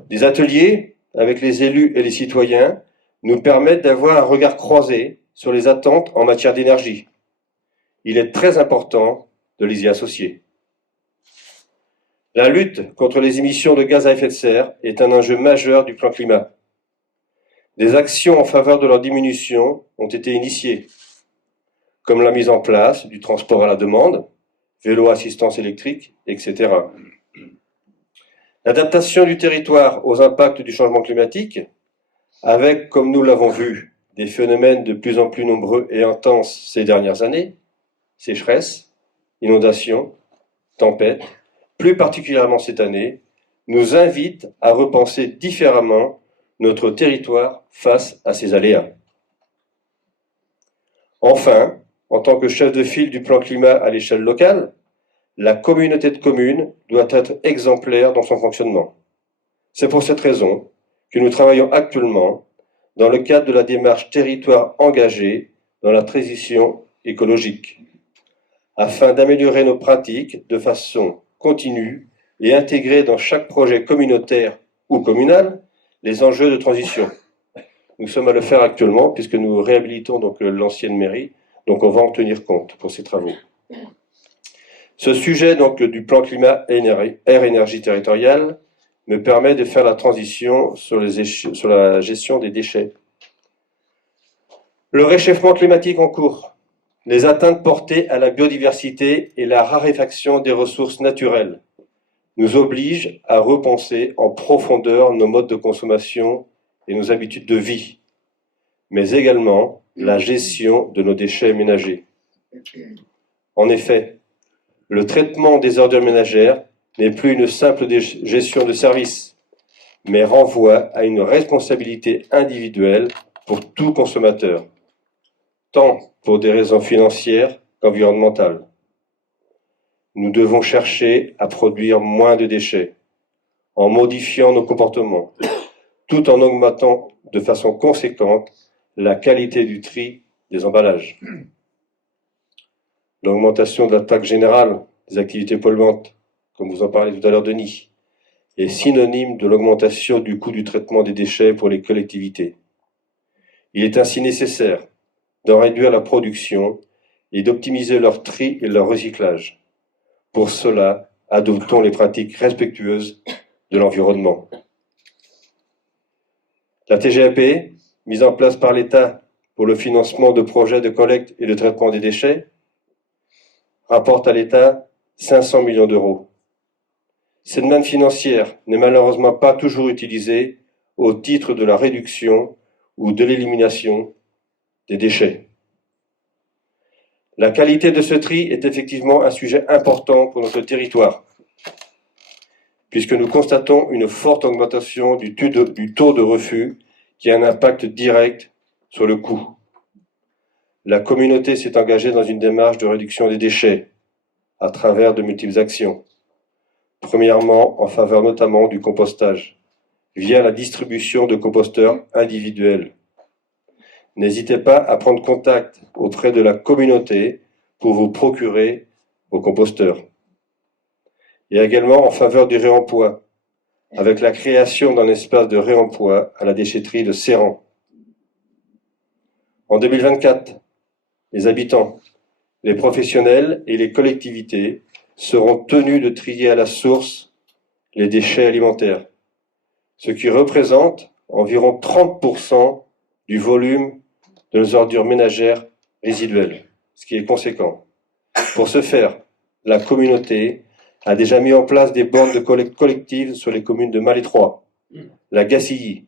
Des ateliers avec les élus et les citoyens nous permettent d'avoir un regard croisé sur les attentes en matière d'énergie. Il est très important de les y associer. La lutte contre les émissions de gaz à effet de serre est un enjeu majeur du plan climat. Des actions en faveur de leur diminution ont été initiées, comme la mise en place du transport à la demande, vélo assistance électrique, etc. L'adaptation du territoire aux impacts du changement climatique, avec, comme nous l'avons vu, des phénomènes de plus en plus nombreux et intenses ces dernières années, sécheresse, inondations, tempêtes, plus particulièrement cette année, nous invite à repenser différemment notre territoire face à ces aléas. Enfin, en tant que chef de file du plan climat à l'échelle locale, la communauté de communes doit être exemplaire dans son fonctionnement. C'est pour cette raison que nous travaillons actuellement dans le cadre de la démarche territoire engagée dans la transition écologique, afin d'améliorer nos pratiques de façon continue et intégrer dans chaque projet communautaire ou communal les enjeux de transition. Nous sommes à le faire actuellement puisque nous réhabilitons donc l'ancienne mairie, donc on va en tenir compte pour ces travaux. Ce sujet donc du plan climat air-énergie territorial me permet de faire la transition sur la gestion des déchets. Le réchauffement climatique en cours, les atteintes portées à la biodiversité et la raréfaction des ressources naturelles nous obligent à repenser en profondeur nos modes de consommation et nos habitudes de vie, mais également la gestion de nos déchets ménagers. En effet, le traitement des ordures ménagères n'est plus une simple gestion de service, mais renvoie à une responsabilité individuelle pour tout consommateur, tant pour des raisons financières qu'environnementales. Nous devons chercher à produire moins de déchets, en modifiant nos comportements, tout en augmentant de façon conséquente la qualité du tri des emballages. L'augmentation de la taxe générale des activités polluantes, comme vous en parlez tout à l'heure, Denis, est synonyme de l'augmentation du coût du traitement des déchets pour les collectivités. Il est ainsi nécessaire d'en réduire la production et d'optimiser leur tri et leur recyclage. Pour cela, adoptons les pratiques respectueuses de l'environnement. La TGAP, mise en place par l'État pour le financement de projets de collecte et de traitement des déchets, rapporte à l'État 500 millions d'euros. Cette manne financière n'est malheureusement pas toujours utilisée au titre de la réduction ou de l'élimination des déchets. La qualité de ce tri est effectivement un sujet important pour notre territoire, puisque nous constatons une forte augmentation du taux de refus qui a un impact direct sur le coût. La communauté s'est engagée dans une démarche de réduction des déchets à travers de multiples actions. Premièrement, en faveur notamment du compostage, via la distribution de composteurs individuels. N'hésitez pas à prendre contact auprès de la communauté pour vous procurer vos composteurs. Et également en faveur du réemploi, avec la création d'un espace de réemploi à la déchetterie de Serran. En 2024, les habitants, les professionnels et les collectivités seront tenus de trier à la source les déchets alimentaires, ce qui représente environ 30% du volume de nos ordures ménagères résiduelles, ce qui est conséquent. Pour ce faire, la communauté a déjà mis en place des bornes de collecte collective sur les communes de Malétroit, la Gacilly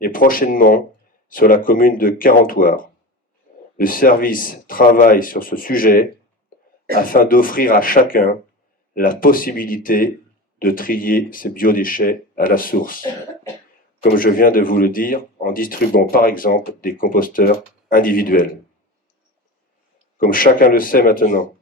et prochainement sur la commune de Carentoire. Le service travaille sur ce sujet afin d'offrir à chacun la possibilité de trier ses biodéchets à la source, comme je viens de vous le dire, en distribuant par exemple des composteurs individuels. Comme chacun le sait maintenant,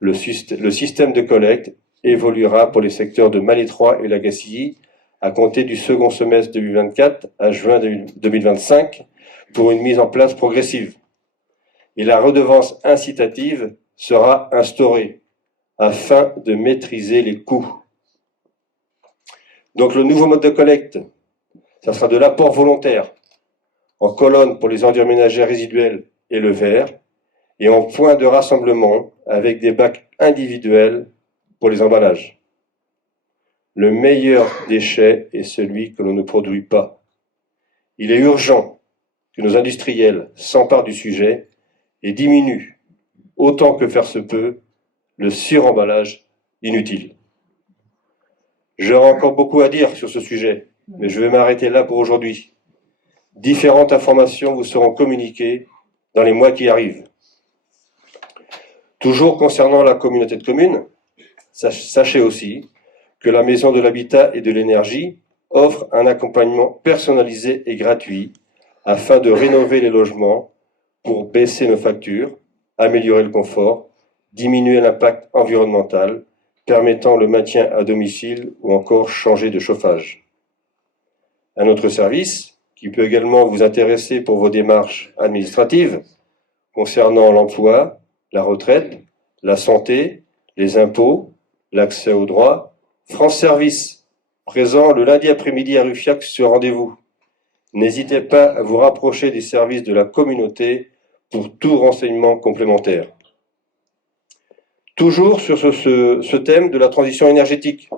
le système de collecte évoluera pour les secteurs de Malétroit et la Gacilly à compter du second semestre 2024 à juin 2025 pour une mise en place progressive. Et la redevance incitative sera instaurée afin de maîtriser les coûts. Donc le nouveau mode de collecte, ça sera de l'apport volontaire en colonne pour les ordures ménagères résiduelles et le verre, et en point de rassemblement avec des bacs individuels pour les emballages. Le meilleur déchet est celui que l'on ne produit pas. Il est urgent que nos industriels s'emparent du sujet et diminuent, autant que faire se peut, le suremballage inutile. J'aurai encore beaucoup à dire sur ce sujet, mais je vais m'arrêter là pour aujourd'hui. Différentes informations vous seront communiquées dans les mois qui arrivent. Toujours concernant la communauté de communes, sachez aussi que la Maison de l'Habitat et de l'Énergie offre un accompagnement personnalisé et gratuit afin de rénover les logements pour baisser nos factures, améliorer le confort, diminuer l'impact environnemental, permettant le maintien à domicile ou encore changer de chauffage. Un autre service qui peut également vous intéresser pour vos démarches administratives concernant l'emploi, la retraite, la santé, les impôts, l'accès aux droits, France Service, présent le lundi après-midi à Rufiac sur rendez-vous. N'hésitez pas à vous rapprocher des services de la communauté pour tout renseignement complémentaire. Toujours sur ce thème de la transition énergétique,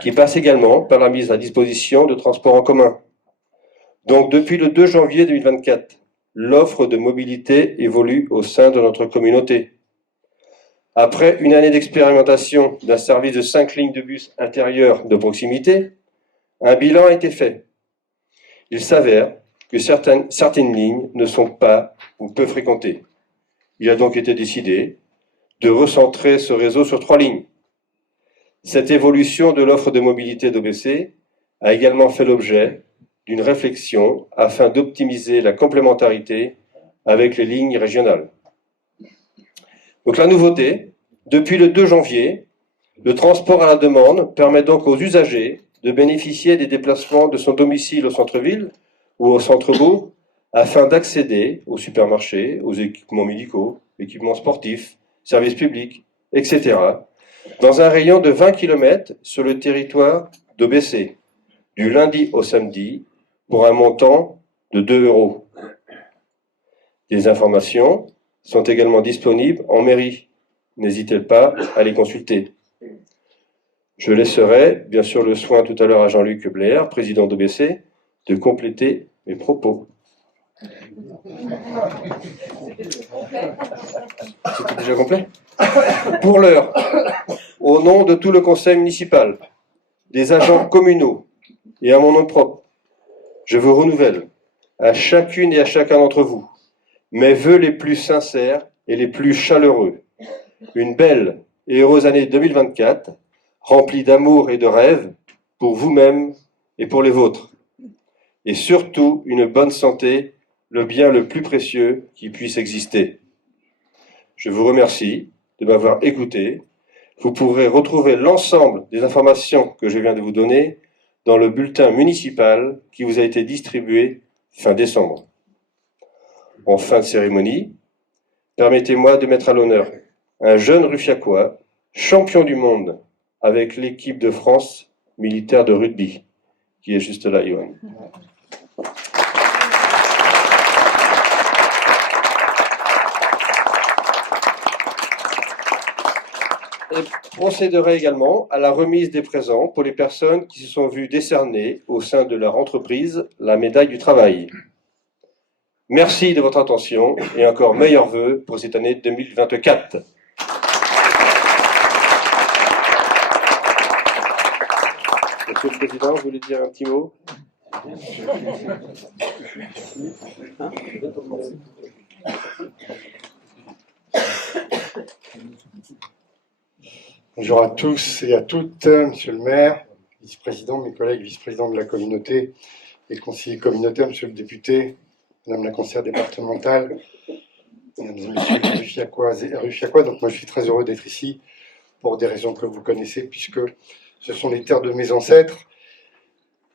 qui passe également par la mise à disposition de transports en commun. Donc depuis le 2 janvier 2024, l'offre de mobilité évolue au sein de notre communauté. Après une année d'expérimentation d'un service de 5 lignes de bus intérieurs de proximité, un bilan a été fait. Il s'avère que certaines lignes ne sont pas ou peu fréquentées. Il a donc été décidé de recentrer ce réseau sur 3 lignes. Cette évolution de l'offre de mobilité d'OBC a également fait l'objet d'une réflexion afin d'optimiser la complémentarité avec les lignes régionales. Donc la nouveauté, depuis le 2 janvier, le transport à la demande permet donc aux usagers de bénéficier des déplacements de son domicile au centre-ville ou au centre-bourg afin d'accéder aux supermarchés, aux équipements médicaux, équipements sportifs, services publics, etc., dans un rayon de 20 km sur le territoire d'OBC, du lundi au samedi, pour un montant de 2 €. Des informations sont également disponibles en mairie. N'hésitez pas à les consulter. Je laisserai bien sûr le soin tout à l'heure à Jean-Luc Blair, président d'OBC, de compléter mes propos. C'était déjà complet ? Pour l'heure, au nom de tout le conseil municipal, des agents communaux et à mon nom propre, je vous renouvelle à chacune et à chacun d'entre vous mes vœux les plus sincères et les plus chaleureux. Une belle et heureuse année 2024, remplie d'amour et de rêves pour vous-même et pour les vôtres. Et surtout, une bonne santé, le bien le plus précieux qui puisse exister. Je vous remercie de m'avoir écouté. Vous pourrez retrouver l'ensemble des informations que je viens de vous donner dans le bulletin municipal qui vous a été distribué fin décembre. En fin de cérémonie, permettez-moi de mettre à l'honneur un jeune Rufiacois, champion du monde avec l'équipe de France militaire de rugby, qui est juste là, Yoann. et procéderai également à la remise des présents pour les personnes qui se sont vues décerner au sein de leur entreprise la médaille du travail. Merci de votre attention et encore meilleurs vœux pour cette année 2024. Monsieur le Président, vous voulez dire un petit mot? Bonjour à tous et à toutes, monsieur le maire, vice-président, mes collègues vice-présidents de la communauté et conseillers communautaires, monsieur le député, madame la conseillère départementale, mesdames et messieurs les Ruffiacoises et Ruffiacois. Donc moi je suis très heureux d'être ici pour des raisons que vous connaissez, puisque ce sont les terres de mes ancêtres.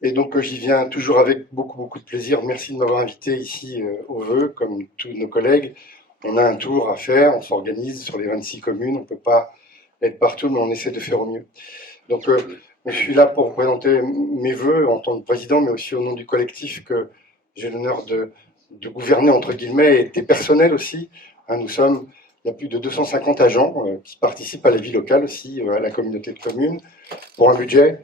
Et donc j'y viens toujours avec beaucoup de plaisir. Merci de m'avoir invité ici au vœu, comme tous nos collègues. On a un tour à faire, on s'organise sur les 26 communes, on ne peut pas être partout, mais on essaie de faire au mieux. Donc je suis là pour vous présenter mes vœux en tant que président, mais aussi au nom du collectif que j'ai l'honneur de gouverner, entre guillemets, et des personnels aussi. Il y a plus de 250 agents qui participent à la vie locale aussi, à la communauté de communes, pour un budget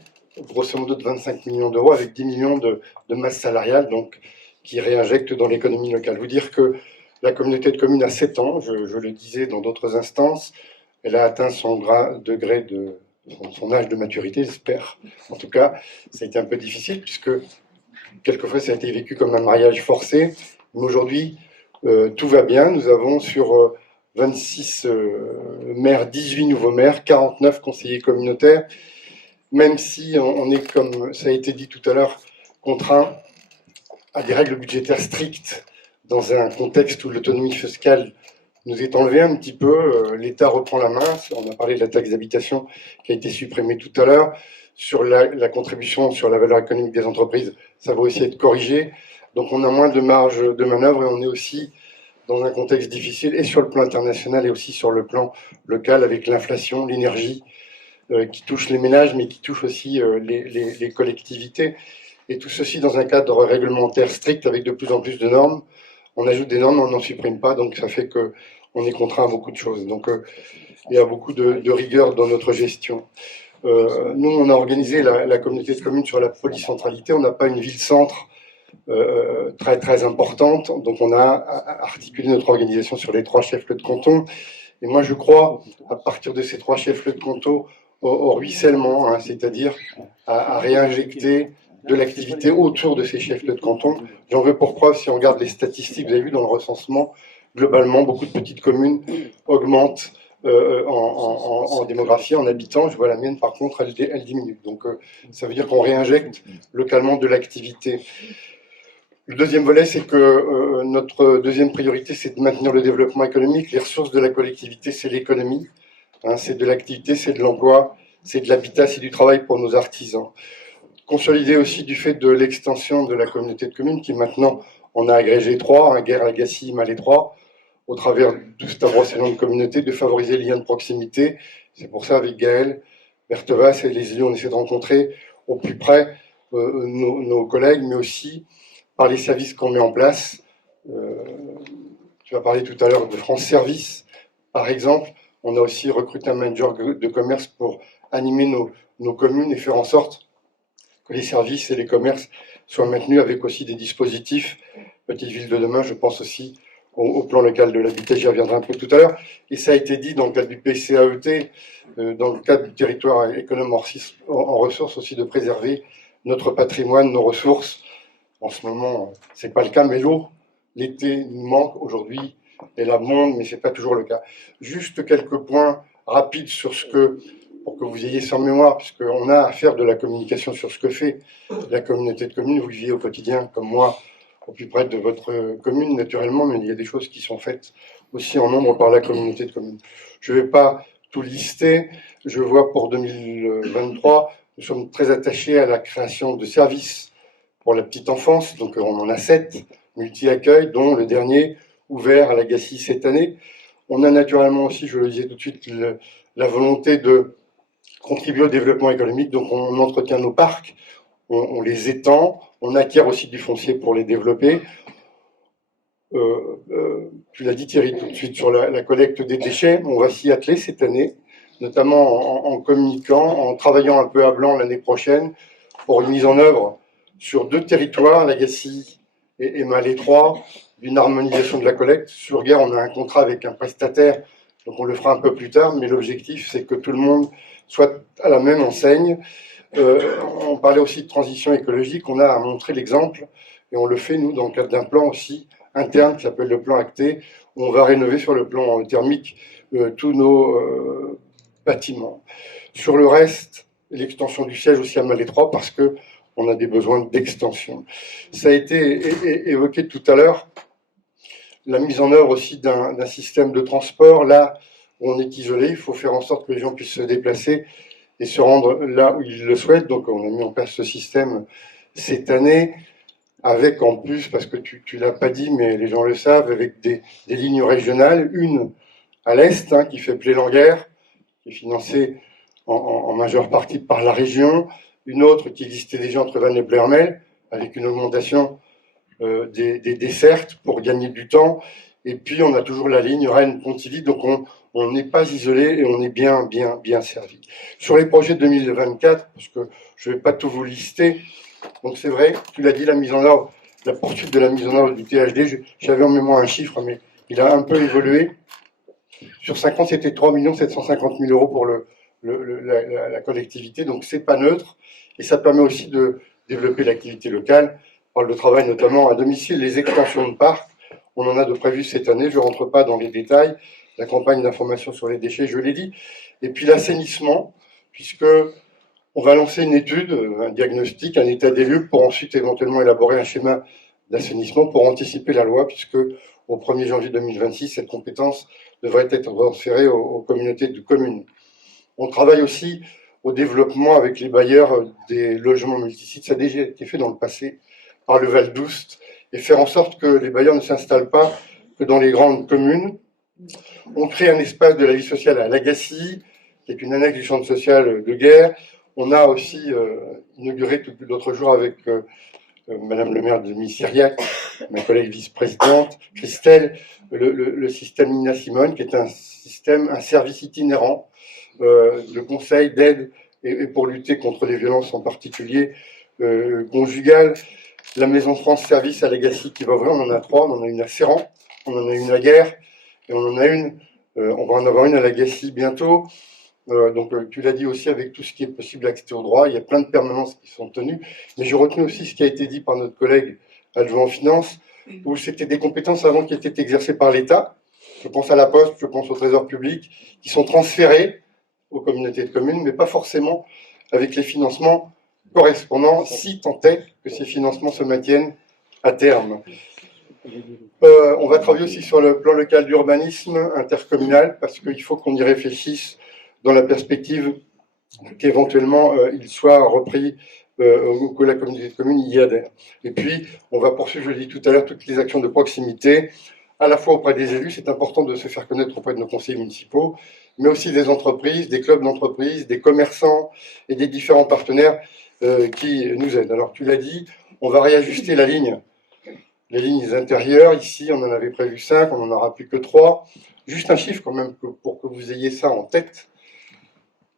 grosso modo de 25 millions d'euros avec 10 millions de masse salariale, donc qui réinjectent dans l'économie locale. Vous dire que la communauté de communes a 7 ans, je le disais dans d'autres instances, elle a atteint son degré de son âge de maturité, j'espère. En tout cas, ça a été un peu difficile puisque quelquefois ça a été vécu comme un mariage forcé. Mais aujourd'hui, tout va bien. Nous avons sur 26 maires, 18 nouveaux maires, 49 conseillers communautaires. Même si on est, comme ça a été dit tout à l'heure, contraint à des règles budgétaires strictes dans un contexte où l'autonomie fiscale nous est enlevée un petit peu, l'État reprend la main. On a parlé de la taxe d'habitation qui a été supprimée tout à l'heure. Sur la contribution sur la valeur économique des entreprises, ça va aussi être corrigé. Donc on a moins de marge de manœuvre et on est aussi dans un contexte difficile, et sur le plan international et aussi sur le plan local, avec l'inflation, l'énergie, qui touche les ménages, mais qui touche aussi les collectivités. Et tout ceci dans un cadre réglementaire strict, avec de plus en plus de normes. On ajoute des normes, on n'en supprime pas, donc ça fait qu'on est contraint à beaucoup de choses. Donc il y a beaucoup de rigueur dans notre gestion. Nous, on a organisé la communauté de communes sur la polycentralité. On n'a pas une ville-centre très importante, donc on a articulé notre organisation sur les 3 chefs-lieux de canton. Et moi, je crois, à partir de ces 3 chefs-lieux de canton, au ruissellement, hein, c'est-à-dire à réinjecter de l'activité autour de ces chefs-lieux de canton. J'en veux pour preuve, si on regarde les statistiques, vous avez vu dans le recensement, globalement, beaucoup de petites communes augmentent en démographie, en habitants. Je vois la mienne, par contre, elle diminue. Donc, ça veut dire qu'on réinjecte localement de l'activité. Le deuxième volet, c'est que notre deuxième priorité, c'est de maintenir le développement économique. Les ressources de la collectivité, c'est l'économie. Hein, c'est de l'activité, c'est de l'emploi, c'est de l'habitat, c'est du travail pour nos artisans. Consolider aussi du fait de l'extension de la communauté de communes, qui maintenant, on a agrégé 3, hein, Guerre, Agassiz, Malais 3, au travers de cet abrocement de communauté, de favoriser les liens de proximité. C'est pour ça, avec Gaël, Berthevas et les élus, on essaie de rencontrer au plus près nos collègues, mais aussi par les services qu'on met en place. Tu as parlé tout à l'heure de France Service, par exemple. On a aussi recruté un manager de commerce pour animer nos communes et faire en sorte que les services et les commerces soient maintenus, avec aussi des dispositifs. Petite ville de demain, je pense aussi au plan local de l'habitat, j'y reviendrai un peu tout à l'heure. Et ça a été dit dans le cadre du PCAET, dans le cadre du territoire économe en ressources, aussi de préserver notre patrimoine, nos ressources. En ce moment, c'est pas le cas, mais l'eau, l'été, nous manque aujourd'hui. Elle abonde, mais c'est pas toujours le cas. Juste quelques points rapides sur pour que vous ayez ça en mémoire, puisqu'on a à faire de la communication sur ce que fait la communauté de communes. Vous le vivez au quotidien, comme moi, au plus près de votre commune, naturellement, mais il y a des choses qui sont faites aussi en nombre par la communauté de communes. Je ne vais pas tout lister. Je vois pour 2023, nous sommes très attachés à la création de services pour la petite enfance. Donc on en a 7 multi-accueils, dont le dernier ouvert à l'Agassiz cette année. On a naturellement aussi, je le disais tout de suite, la volonté de contribuer au développement économique. Donc on entretient nos parcs, on les étend, on acquiert aussi du foncier pour les développer. Tu l'as dit Thierry tout de suite sur la collecte des déchets, on va s'y atteler cette année. notamment en communiquant, en travaillant un peu à blanc l'année prochaine pour une mise en œuvre sur 2 territoires, Lagacy et Malais 3, d'une harmonisation de la collecte. Sur Guerre, on a un contrat avec un prestataire, donc on le fera un peu plus tard, mais l'objectif, c'est que tout le monde soit à la même enseigne. On parlait aussi de transition écologique, on a montré l'exemple, et on le fait, nous, dans le cadre d'un plan aussi interne qui s'appelle le plan Acté, où on va rénover sur le plan thermique tous nos bâtiments. Sur le reste, l'extension du siège aussi à Malais 3, parce que on a des besoins d'extension. Ça a été évoqué tout à l'heure, la mise en œuvre aussi d'un système de transport. Là où on est isolé, il faut faire en sorte que les gens puissent se déplacer et se rendre là où ils le souhaitent. Donc on a mis en place ce système cette année, avec en plus, parce que tu l'as pas dit, mais les gens le savent, avec des lignes régionales, une à l'est, hein, qui fait Plé-Languère, qui est financée en majeure partie par la région, une autre qui existait déjà entre Vannes et Plermel, avec une augmentation des dessertes pour gagner du temps. Et puis on a toujours la ligne Rennes-Pontivy, donc on n'est pas isolé et on est bien servi. Sur les projets 2024, parce que je ne vais pas tout vous lister, donc c'est vrai, tu l'as dit, la mise en œuvre, la poursuite de la mise en œuvre du THD, j'avais en mémoire un chiffre, mais il a un peu évolué. Sur 5 ans, c'était 3 750 000 euros pour la collectivité, donc c'est pas neutre, et ça permet aussi de développer l'activité locale. On parle de travail notamment à domicile, les extensions de parcs, on en a de prévues cette année, je ne rentre pas dans les détails, la campagne d'information sur les déchets, je l'ai dit, et puis l'assainissement, puisque on va lancer une étude, un diagnostic, un état des lieux, pour ensuite éventuellement élaborer un schéma d'assainissement pour anticiper la loi, puisque au 1er janvier 2026, cette compétence devrait être transférée aux communautés de communes. On travaille aussi au développement avec les bailleurs des logements multisites. Ça a déjà été fait dans le passé par le Val d'Oust, et faire en sorte que les bailleurs ne s'installent pas que dans les grandes communes. On crée un espace de la vie sociale à Lagacy, qui est une annexe du centre social de Guerre. On a aussi inauguré l'autre jour avec Madame le maire de Missiriac, ma collègue vice-présidente, Christelle, le système Nina Simone, qui est un service itinérant de conseil, d'aide et pour lutter contre les violences en particulier conjugales. La Maison France Service à Lagacy qui va ouvrir, on en a 3, on en a une à Serran, on en a une à Guerre, et on en a une, on va en avoir une à Lagacy bientôt. Donc tu l'as dit aussi, avec tout ce qui est possible d'accès au droit, il y a plein de permanences qui sont tenues, mais je retiens aussi ce qui a été dit par notre collègue adjoint en finance, où c'était des compétences avant qui étaient exercées par l'État, je pense à la Poste, je pense au Trésor public, qui sont transférées aux communautés de communes, mais pas forcément avec les financements correspondants, si tant est que ces financements se maintiennent à terme. On va travailler aussi sur le plan local d'urbanisme intercommunal, parce qu'il faut qu'on y réfléchisse dans la perspective qu'éventuellement il soit repris ou que la communauté de communes y adhère. Et puis, on va poursuivre, je l'ai dit tout à l'heure, toutes les actions de proximité, à la fois auprès des élus, c'est important de se faire connaître auprès de nos conseillers municipaux, mais aussi des entreprises, des clubs d'entreprises, des commerçants et des différents partenaires qui nous aident. Alors, tu l'as dit, on va réajuster la ligne. Les lignes intérieures, ici, on en avait prévu 5, on n'en aura plus que 3. Juste un chiffre quand même, pour que vous ayez ça en tête.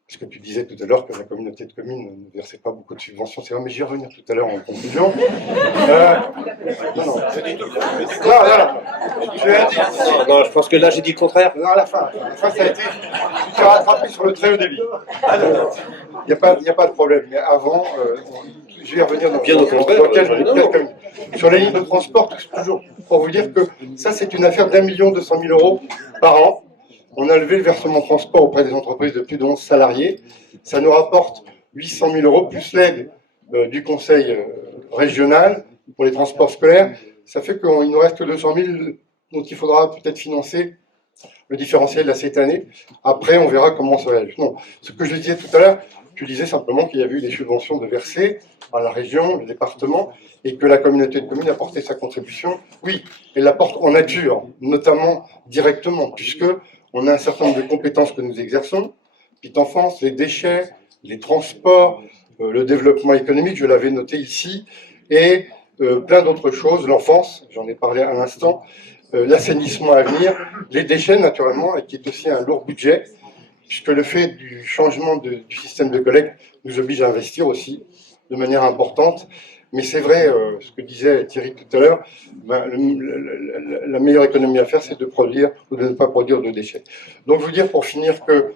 Parce que tu disais tout à l'heure que la communauté de communes ne versait pas beaucoup de subventions. C'est vrai, mais j'y reviens tout à l'heure en conclusion. Non, je pense que là, j'ai dit le contraire. Non, à la fin, ça a été... Tu t'es rattrapé sur le très haut débit. Il n'y a pas de problème. Mais avant, je vais y revenir dans quelques minutes. Sur les lignes de transport, toujours pour vous dire que ça, c'est une affaire d'1 200 000 € par an. On a levé le versement transport auprès des entreprises de plus de 11 salariés. Ça nous rapporte 800 000 € plus l'aide du conseil régional pour les transports scolaires. Ça fait qu'il nous reste 200 000 dont il faudra peut-être financer le différentiel là cette année. Après, on verra comment ça réagit. Non, ce que je disais tout à l'heure, tu disais simplement qu'il y avait eu des subventions de versées par la région, le département, et que la communauté de communes apportait sa contribution. Oui, elle l'apporte en nature, notamment directement, puisque on a un certain nombre de compétences que nous exerçons, petite enfance, les déchets, les transports, le développement économique, je l'avais noté ici, et plein d'autres choses, l'enfance, j'en ai parlé à l'instant, l'assainissement à venir, les déchets naturellement, et qui est aussi un lourd budget. puisque le fait du changement du système de collecte nous oblige à investir aussi de manière importante. Mais c'est vrai, ce que disait Thierry tout à l'heure, la meilleure économie à faire, c'est de produire ou de ne pas produire de déchets. Donc, je veux dire, pour finir, que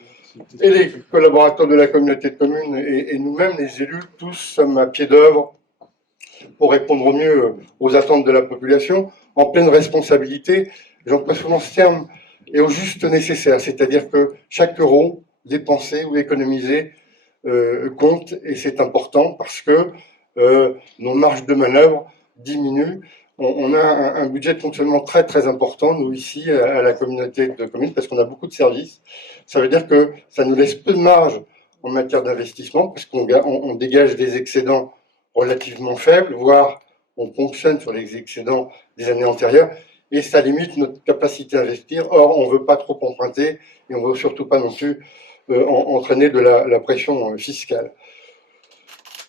et les collaborateurs de la communauté de communes et nous-mêmes, les élus, tous sommes à pied d'œuvre pour répondre au mieux aux attentes de la population, en pleine responsabilité. J'emploie souvent ce terme, et au juste nécessaire, c'est-à-dire que chaque euro dépensé ou économisé compte, et c'est important parce que nos marges de manœuvre diminuent. On a un budget de fonctionnement très très important, nous ici, à la communauté de communes, parce qu'on a beaucoup de services. Ça veut dire que ça nous laisse peu de marge en matière d'investissement, parce qu'on dégage des excédents relativement faibles, voire on fonctionne sur les excédents des années antérieures, et ça limite notre capacité à investir. Or, on ne veut pas trop emprunter, et on ne veut surtout pas non plus entraîner de la pression fiscale.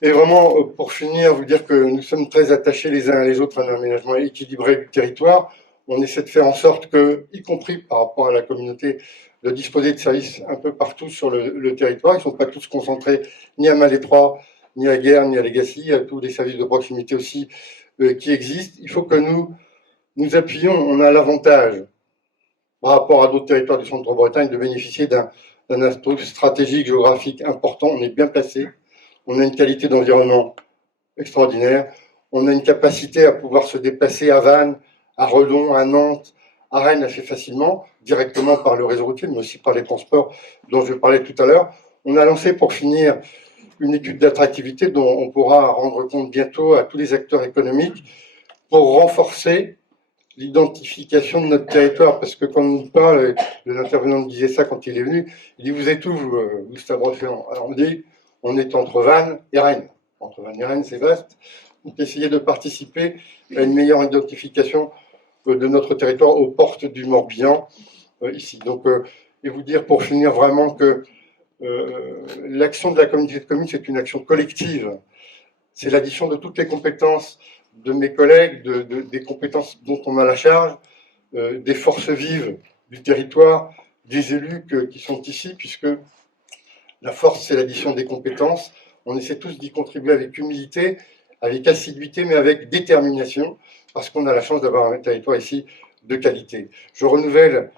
Et vraiment, pour finir, vous dire que nous sommes très attachés les uns à les autres à un aménagement équilibré du territoire. On essaie de faire en sorte que, y compris par rapport à la communauté, de disposer de services un peu partout sur le territoire. Ils ne sont pas tous concentrés ni à Malétroit, ni à Guerre, ni à Legacy. Il y a tous les services de proximité aussi qui existent. Il faut que nous appuyions. On a l'avantage, par rapport à d'autres territoires du centre-Bretagne, de bénéficier d'un atout stratégique, géographique important. On est bien placé. On a une qualité d'environnement extraordinaire. On a une capacité à pouvoir se déplacer à Vannes, à Redon, à Nantes, à Rennes assez facilement, directement par le réseau routier, mais aussi par les transports dont je parlais tout à l'heure. On a lancé, pour finir, une étude d'attractivité dont on pourra rendre compte bientôt à tous les acteurs économiques pour renforcer l'identification de notre territoire. Parce que quand on nous parle, l'intervenant me disait ça quand il est venu, il dit: vous êtes où, Gustave Roffian? Alors on dit: on est entre Vannes et Rennes. Entre Vannes et Rennes, c'est vaste. Donc essayer de participer à une meilleure identification de notre territoire aux portes du Morbihan, ici. Donc, et vous dire pour finir vraiment que l'action de la communauté de communes, c'est une action collective. C'est l'addition de toutes les compétences de mes collègues, des compétences dont on a la charge, des forces vives du territoire, des élus qui sont ici, puisque la force, c'est l'addition des compétences. On essaie tous d'y contribuer avec humilité, avec assiduité, mais avec détermination, parce qu'on a la chance d'avoir un territoire ici de qualité. Je renouvelle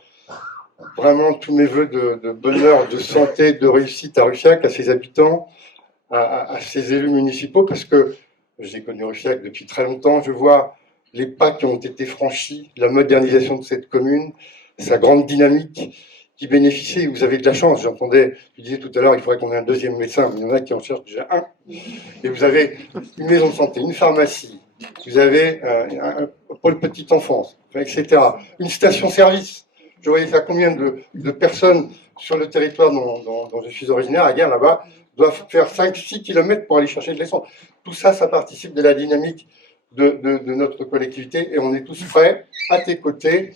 vraiment tous mes voeux de bonheur, de santé, de réussite à Ruffiac, à ses habitants, à ses élus municipaux, parce que j'ai connu Ruffiac depuis très longtemps. Je vois les pas qui ont été franchis, la modernisation de cette commune, sa grande dynamique qui bénéficie. Vous avez de la chance. J'entendais, je disais tout à l'heure, il faudrait qu'on ait un deuxième médecin, mais il y en a qui en cherchent déjà un. Et vous avez une maison de santé, une pharmacie, vous avez un pôle petite enfance, etc. Une station-service. Je voyais ça, combien de personnes sur le territoire dont je suis originaire, à Guerre, là-bas, doivent faire 5-6 km pour aller chercher de l'essence. Tout ça, ça participe de la dynamique de notre collectivité, et on est tous prêts, à tes côtés,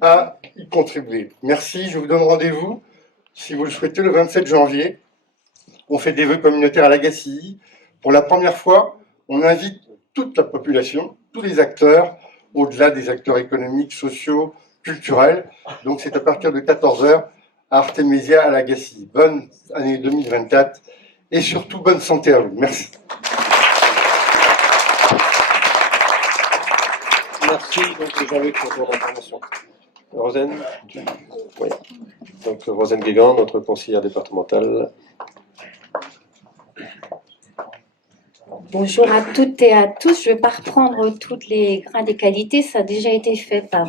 à y contribuer. Merci, je vous donne rendez-vous, si vous le souhaitez, le 27 janvier. On fait des vœux communautaires à l'Agacie. Pour la première fois, on invite toute la population, tous les acteurs, au-delà des acteurs économiques, sociaux, culturels. Donc c'est à partir de 14h à Artémésia à l'Agacie. Bonne année 2024 et surtout bonne santé à vous. Merci. Merci, donc Jean-Luc, pour ton information. Rosen, oui. Donc Rosen Guégan, notre conseillère départementale. Bonjour à toutes et à tous. Je ne vais pas reprendre toutes les grades et qualités. Ça a déjà été fait par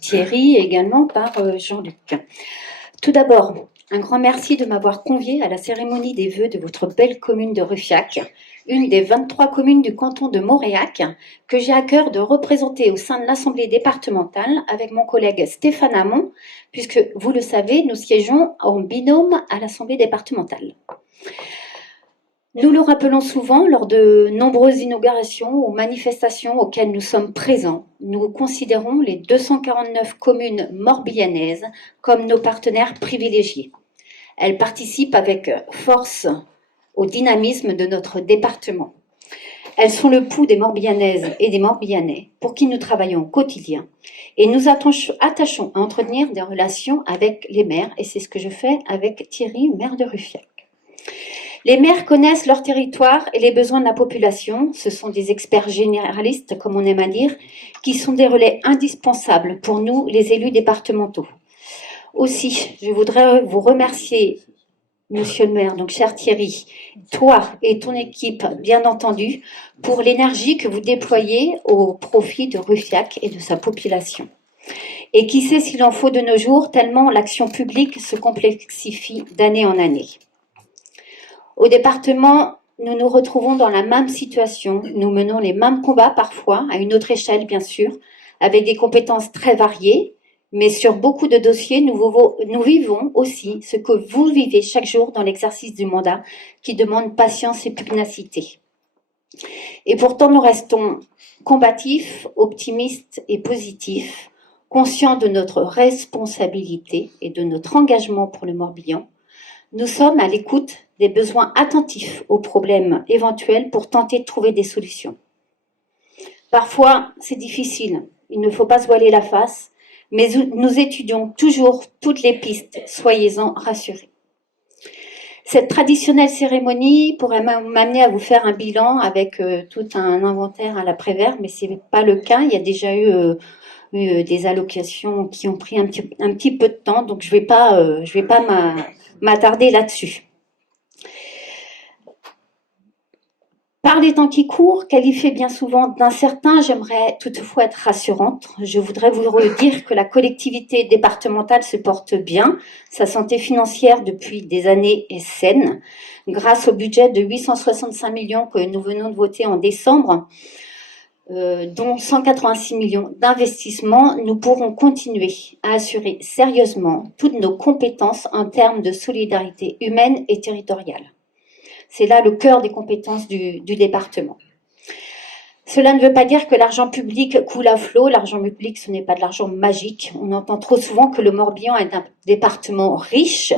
Thierry et également par Jean-Luc. Tout d'abord, un grand merci de m'avoir convié à la cérémonie des vœux de votre belle commune de Ruffiac, une des 23 communes du canton de Mauréac, que j'ai à cœur de représenter au sein de l'Assemblée départementale avec mon collègue Stéphane Hamon, puisque, vous le savez, nous siégeons en binôme à l'Assemblée départementale. Nous le rappelons souvent lors de nombreuses inaugurations ou manifestations auxquelles nous sommes présents. Nous considérons les 249 communes morbihanaises comme nos partenaires privilégiés. Elles participent avec force au dynamisme de notre département. Elles sont le pouls des Morbihanaises et des Morbihanais pour qui nous travaillons au quotidien et nous attachons à entretenir des relations avec les maires et c'est ce que je fais avec Thierry, maire de Ruffiac. Les maires connaissent leur territoire et les besoins de la population. Ce sont des experts généralistes, comme on aime à dire, qui sont des relais indispensables pour nous, les élus départementaux. Aussi, je voudrais vous remercier, Monsieur le maire, donc cher Thierry, toi et ton équipe, bien entendu, pour l'énergie que vous déployez au profit de Ruffiac et de sa population. Et qui sait s'il en faut de nos jours, tellement l'action publique se complexifie d'année en année. Au département, nous nous retrouvons dans la même situation. Nous menons les mêmes combats parfois, à une autre échelle bien sûr, avec des compétences très variées, mais sur beaucoup de dossiers, nous vivons aussi ce que vous vivez chaque jour dans l'exercice du mandat, qui demande patience et pugnacité. Et pourtant, nous restons combatifs, optimistes et positifs, conscients de notre responsabilité et de notre engagement pour le Morbihan. Nous sommes à l'écoute des besoins attentifs aux problèmes éventuels pour tenter de trouver des solutions. Parfois, c'est difficile, il ne faut pas se voiler la face, mais nous étudions toujours toutes les pistes, soyez-en rassurés. Cette traditionnelle cérémonie pourrait m'amener à vous faire un bilan avec tout un inventaire à l'après-vert, mais ce n'est pas le cas. Il y a déjà eu des allocations qui ont pris un petit peu de temps, donc je vais pas m'attarder là-dessus. Par les temps qui courent, qualifiés bien souvent d'incertains, j'aimerais toutefois être rassurante. Je voudrais vous redire que la collectivité départementale se porte bien, sa santé financière depuis des années est saine. Grâce au budget de 865 millions que nous venons de voter en décembre, dont 186 millions d'investissements, nous pourrons continuer à assurer sérieusement toutes nos compétences en termes de solidarité humaine et territoriale. C'est là le cœur des compétences du département. Cela ne veut pas dire que l'argent public coule à flot. L'argent public, ce n'est pas de l'argent magique. On entend trop souvent que le Morbihan est un département riche.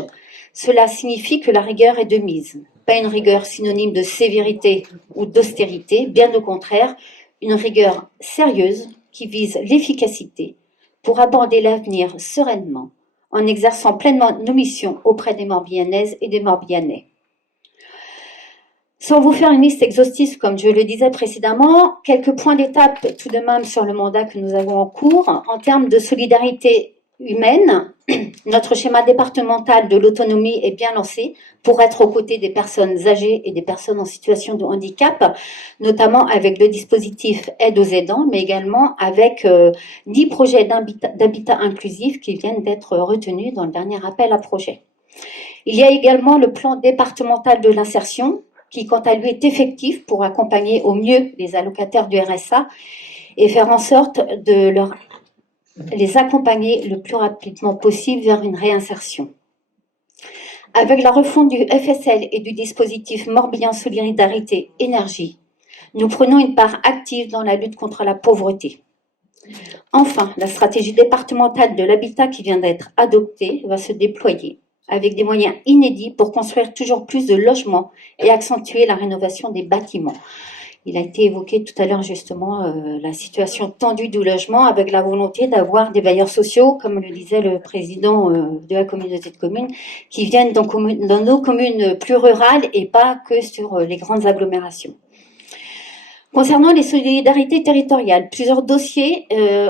Cela signifie que la rigueur est de mise. Pas une rigueur synonyme de sévérité ou d'austérité, bien au contraire, une rigueur sérieuse qui vise l'efficacité pour aborder l'avenir sereinement en exerçant pleinement nos missions auprès des Morbihanaises et des Morbihanais. Sans vous faire une liste exhaustive, comme je le disais précédemment, quelques points d'étape tout de même sur le mandat que nous avons en cours. En termes de solidarité humaine, notre schéma départemental de l'autonomie est bien lancé pour être aux côtés des personnes âgées et des personnes en situation de handicap, notamment avec le dispositif aide aux aidants, mais également avec 10 projets d'habitat inclusif qui viennent d'être retenus dans le dernier appel à projet. Il y a également le plan départemental de l'insertion, qui, quant à lui, est effectif pour accompagner au mieux les allocataires du RSA et faire en sorte de les accompagner le plus rapidement possible vers une réinsertion. Avec la refonte du FSL et du dispositif Morbihan Solidarité Énergie, nous prenons une part active dans la lutte contre la pauvreté. Enfin, la stratégie départementale de l'habitat qui vient d'être adoptée va se déployer avec des moyens inédits pour construire toujours plus de logements et accentuer la rénovation des bâtiments. Il a été évoqué tout à l'heure justement la situation tendue du logement avec la volonté d'avoir des bailleurs sociaux, comme le disait le président de la communauté de communes, qui viennent dans nos communes plus rurales et pas que sur les grandes agglomérations. Concernant les solidarités territoriales, plusieurs dossiers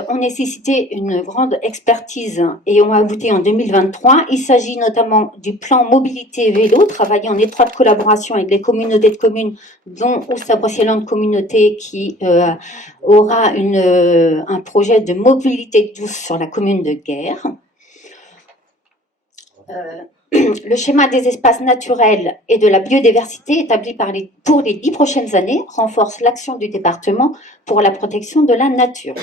ont nécessité une grande expertise et ont abouti en 2023. Il s'agit notamment du plan mobilité vélo, travaillé en étroite collaboration avec les communautés de communes, dont Oust-à-Brocéliande Communauté, qui aura un projet de mobilité douce sur la commune de Guerre. Le schéma des espaces naturels et de la biodiversité établi pour les 10 prochaines années renforce l'action du département pour la protection de la nature.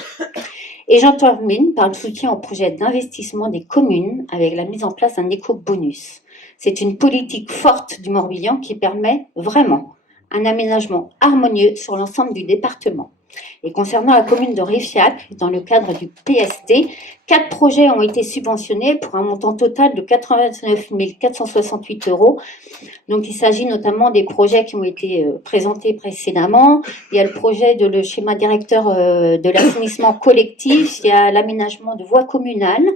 Et j'en termine par le soutien au projet d'investissement des communes avec la mise en place d'un éco-bonus. C'est une politique forte du Morbihan qui permet vraiment un aménagement harmonieux sur l'ensemble du département. Et concernant la commune de Riffiac, dans le cadre du PST, 4 projets ont été subventionnés pour un montant total de 89 468 €. Donc, il s'agit notamment des projets qui ont été présentés précédemment. Il y a le projet de le schéma directeur de l'assainissement collectif, il y a l'aménagement de voies communales,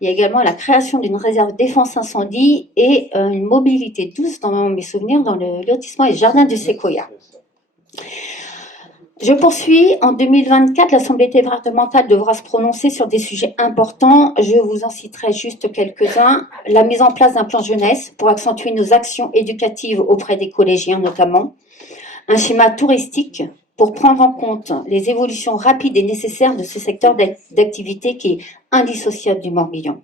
il y a également la création d'une réserve défense incendie et une mobilité douce, dans mes souvenirs, dans le lotissement et jardin du Séquoia. Je poursuis. En 2024, l'Assemblée départementale devra se prononcer sur des sujets importants. Je vous en citerai juste quelques-uns. La mise en place d'un plan jeunesse pour accentuer nos actions éducatives auprès des collégiens notamment. Un schéma touristique pour prendre en compte les évolutions rapides et nécessaires de ce secteur d'activité qui est indissociable du Morbihan.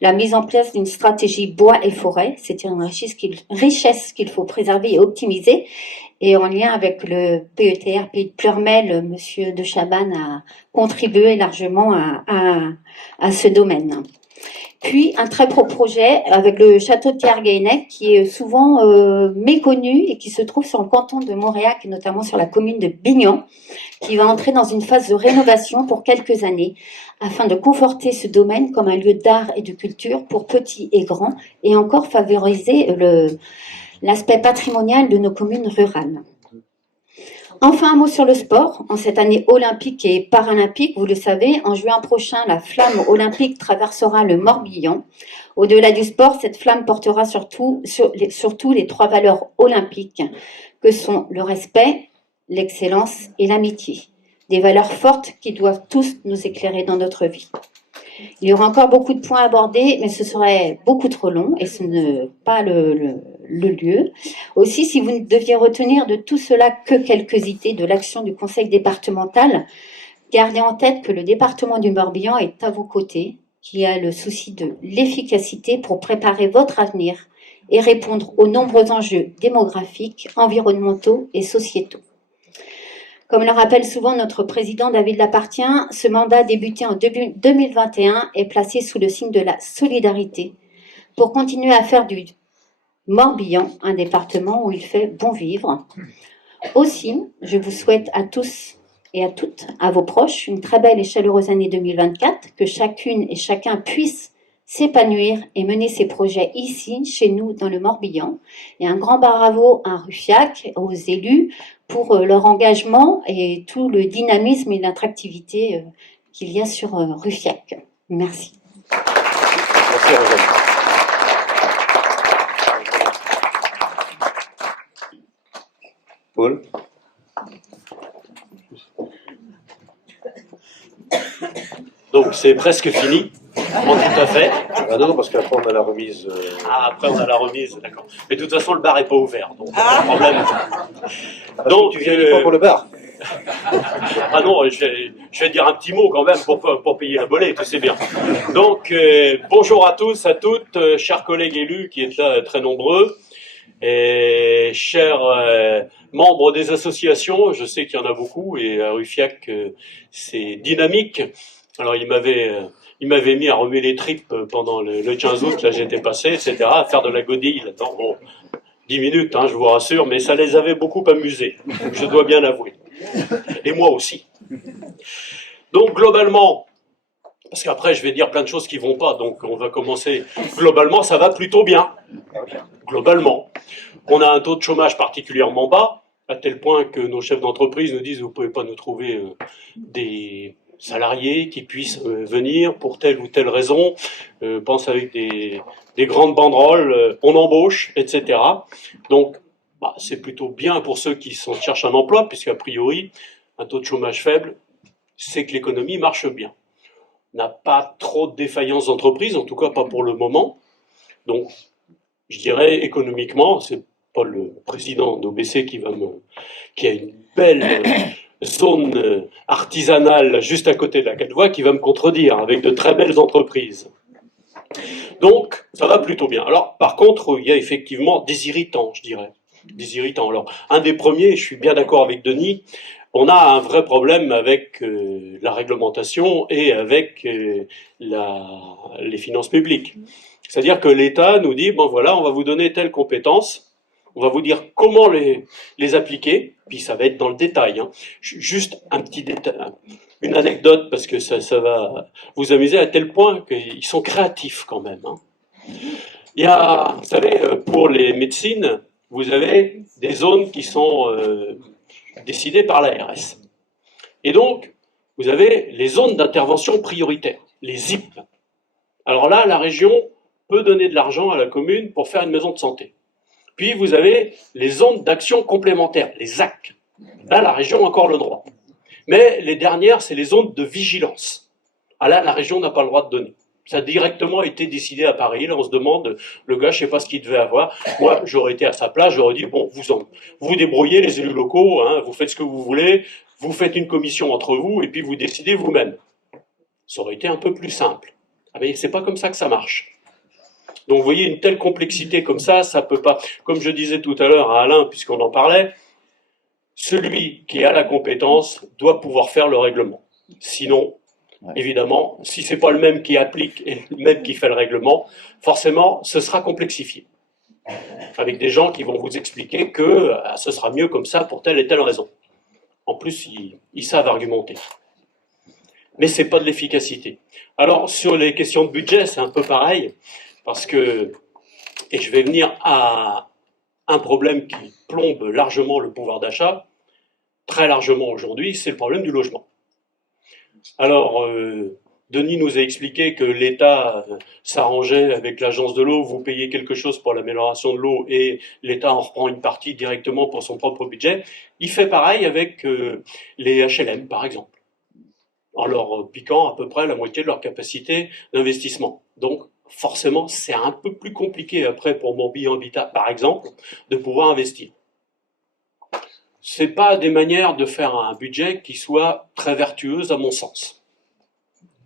La mise en place d'une stratégie bois et forêt, c'est une richesse qu'il faut préserver et optimiser. Et en lien avec le PETR Pays de Pleurmel, Monsieur de Chabannes a contribué largement à ce domaine. Puis un très beau projet avec le château de Tiergueinec qui est souvent méconnu et qui se trouve sur le canton de Mauriac et notamment sur la commune de Bignan, qui va entrer dans une phase de rénovation pour quelques années afin de conforter ce domaine comme un lieu d'art et de culture pour petits et grands et encore favoriser l'aspect patrimonial de nos communes rurales. Enfin, un mot sur le sport. En cette année olympique et paralympique, vous le savez, en juin prochain, la flamme olympique traversera le Morbihan. Au-delà du sport, cette flamme portera surtout les 3 valeurs olympiques que sont le respect, l'excellence et l'amitié. Des valeurs fortes qui doivent tous nous éclairer dans notre vie. Il y aura encore beaucoup de points à aborder, mais ce serait beaucoup trop long et ce n'est pas le lieu. Aussi, si vous ne deviez retenir de tout cela que quelques idées de l'action du Conseil départemental, gardez en tête que le département du Morbihan est à vos côtés, qui a le souci de l'efficacité pour préparer votre avenir et répondre aux nombreux enjeux démographiques, environnementaux et sociétaux. Comme le rappelle souvent notre président David Lapartien, ce mandat débuté en 2021 est placé sous le signe de la solidarité pour continuer à faire du Morbihan un département où il fait bon vivre. Aussi, je vous souhaite à tous et à toutes, à vos proches, une très belle et chaleureuse année 2024, que chacune et chacun puisse s'épanouir et mener ses projets ici, chez nous, dans le Morbihan. Et un grand bravo à Ruffiac, aux élus, pour leur engagement et tout le dynamisme et l'attractivité qu'il y a sur Ruffiac. Merci. Merci, Rosalie. Paul? Donc c'est presque fini, tout à fait. Ah non, parce qu'après on a la remise. Ah, après on a la remise, d'accord. Mais de toute façon le bar n'est pas ouvert, donc pas de problème. Donc tu viens pas pour le bar. Ah non, je vais dire un petit mot quand même pour payer la bolée, tu sais bien. Donc bonjour à tous, à toutes, chers collègues élus qui êtes là très nombreux, et chers membres des associations, je sais qu'il y en a beaucoup, et à Ruffiac c'est dynamique. Alors il m'avait mis à remuer les tripes pendant le 15 août, là j'étais passé, etc., à faire de la godille là-dedans. Bon, 10 minutes, hein, je vous rassure, mais ça les avait beaucoup amusés, je dois bien l'avouer. Et moi aussi. Donc globalement, parce qu'après je vais dire plein de choses qui vont pas, donc on va commencer. Globalement, ça va plutôt bien. Globalement. On a un taux de chômage particulièrement bas, à tel point que nos chefs d'entreprise nous disent vous pouvez pas nous trouver des salariés qui puissent venir pour telle ou telle raison, pense avec des grandes banderoles, on embauche, etc. Donc, c'est plutôt bien pour ceux qui cherchent un emploi, puisqu'a priori, un taux de chômage faible, c'est que l'économie marche bien. On n'a pas trop de défaillances d'entreprise, en tout cas pas pour le moment. Donc, je dirais économiquement, c'est pas le président d'OBC qui a une belle zone artisanale juste à côté de la 4 voies qui va me contredire, avec de très belles entreprises. Donc, ça va plutôt bien. Alors, par contre, il y a effectivement des irritants, je dirais. Des irritants. Alors, un des premiers, je suis bien d'accord avec Denis, on a un vrai problème avec la réglementation et avec les finances publiques. C'est-à-dire que l'État nous dit, bon voilà, on va vous donner telle compétence, On va vous dire comment les appliquer, puis ça va être dans le détail. Hein. Juste un petit détail, une anecdote, parce que ça va vous amuser à tel point qu'ils sont créatifs quand même. Hein. Il y a, vous savez, pour les médecines, vous avez des zones qui sont décidées par l'ARS. Et donc, vous avez les zones d'intervention prioritaire, les ZIP. Alors là, la région peut donner de l'argent à la commune pour faire une maison de santé. Puis vous avez les zones d'action complémentaire, les ZAC. Là, la région a encore le droit. Mais les dernières, c'est les zones de vigilance. Ah là, la région n'a pas le droit de donner. Ça a directement été décidé à Paris. Là, on se demande, le gars, je ne sais pas ce qu'il devait avoir. Moi, j'aurais été à sa place, j'aurais dit, bon, vous débrouillez, les élus locaux, hein, vous faites ce que vous voulez, vous faites une commission entre vous, et puis vous décidez vous-même. Ça aurait été un peu plus simple. Ah, mais c'est pas comme ça que ça marche. Donc, vous voyez, une telle complexité comme ça peut pas... Comme je disais tout à l'heure à Alain, puisqu'on en parlait, celui qui a la compétence doit pouvoir faire le règlement. Sinon, évidemment, si c'est pas le même qui applique et le même qui fait le règlement, forcément, ce sera complexifié. Avec des gens qui vont vous expliquer que ce sera mieux comme ça pour telle et telle raison. En plus, ils savent argumenter. Mais c'est pas de l'efficacité. Alors, sur les questions de budget, c'est un peu pareil, parce que, et je vais venir à un problème qui plombe largement le pouvoir d'achat, très largement aujourd'hui, c'est le problème du logement. Alors, Denis nous a expliqué que l'État s'arrangeait avec l'agence de l'eau, vous payez quelque chose pour l'amélioration de l'eau et l'État en reprend une partie directement pour son propre budget. Il fait pareil avec les HLM, par exemple, en leur piquant à peu près la moitié de leur capacité d'investissement. Donc, forcément, c'est un peu plus compliqué après pour Morbihan Habitat, par exemple, de pouvoir investir. C'est pas des manières de faire un budget qui soit très vertueuse à mon sens.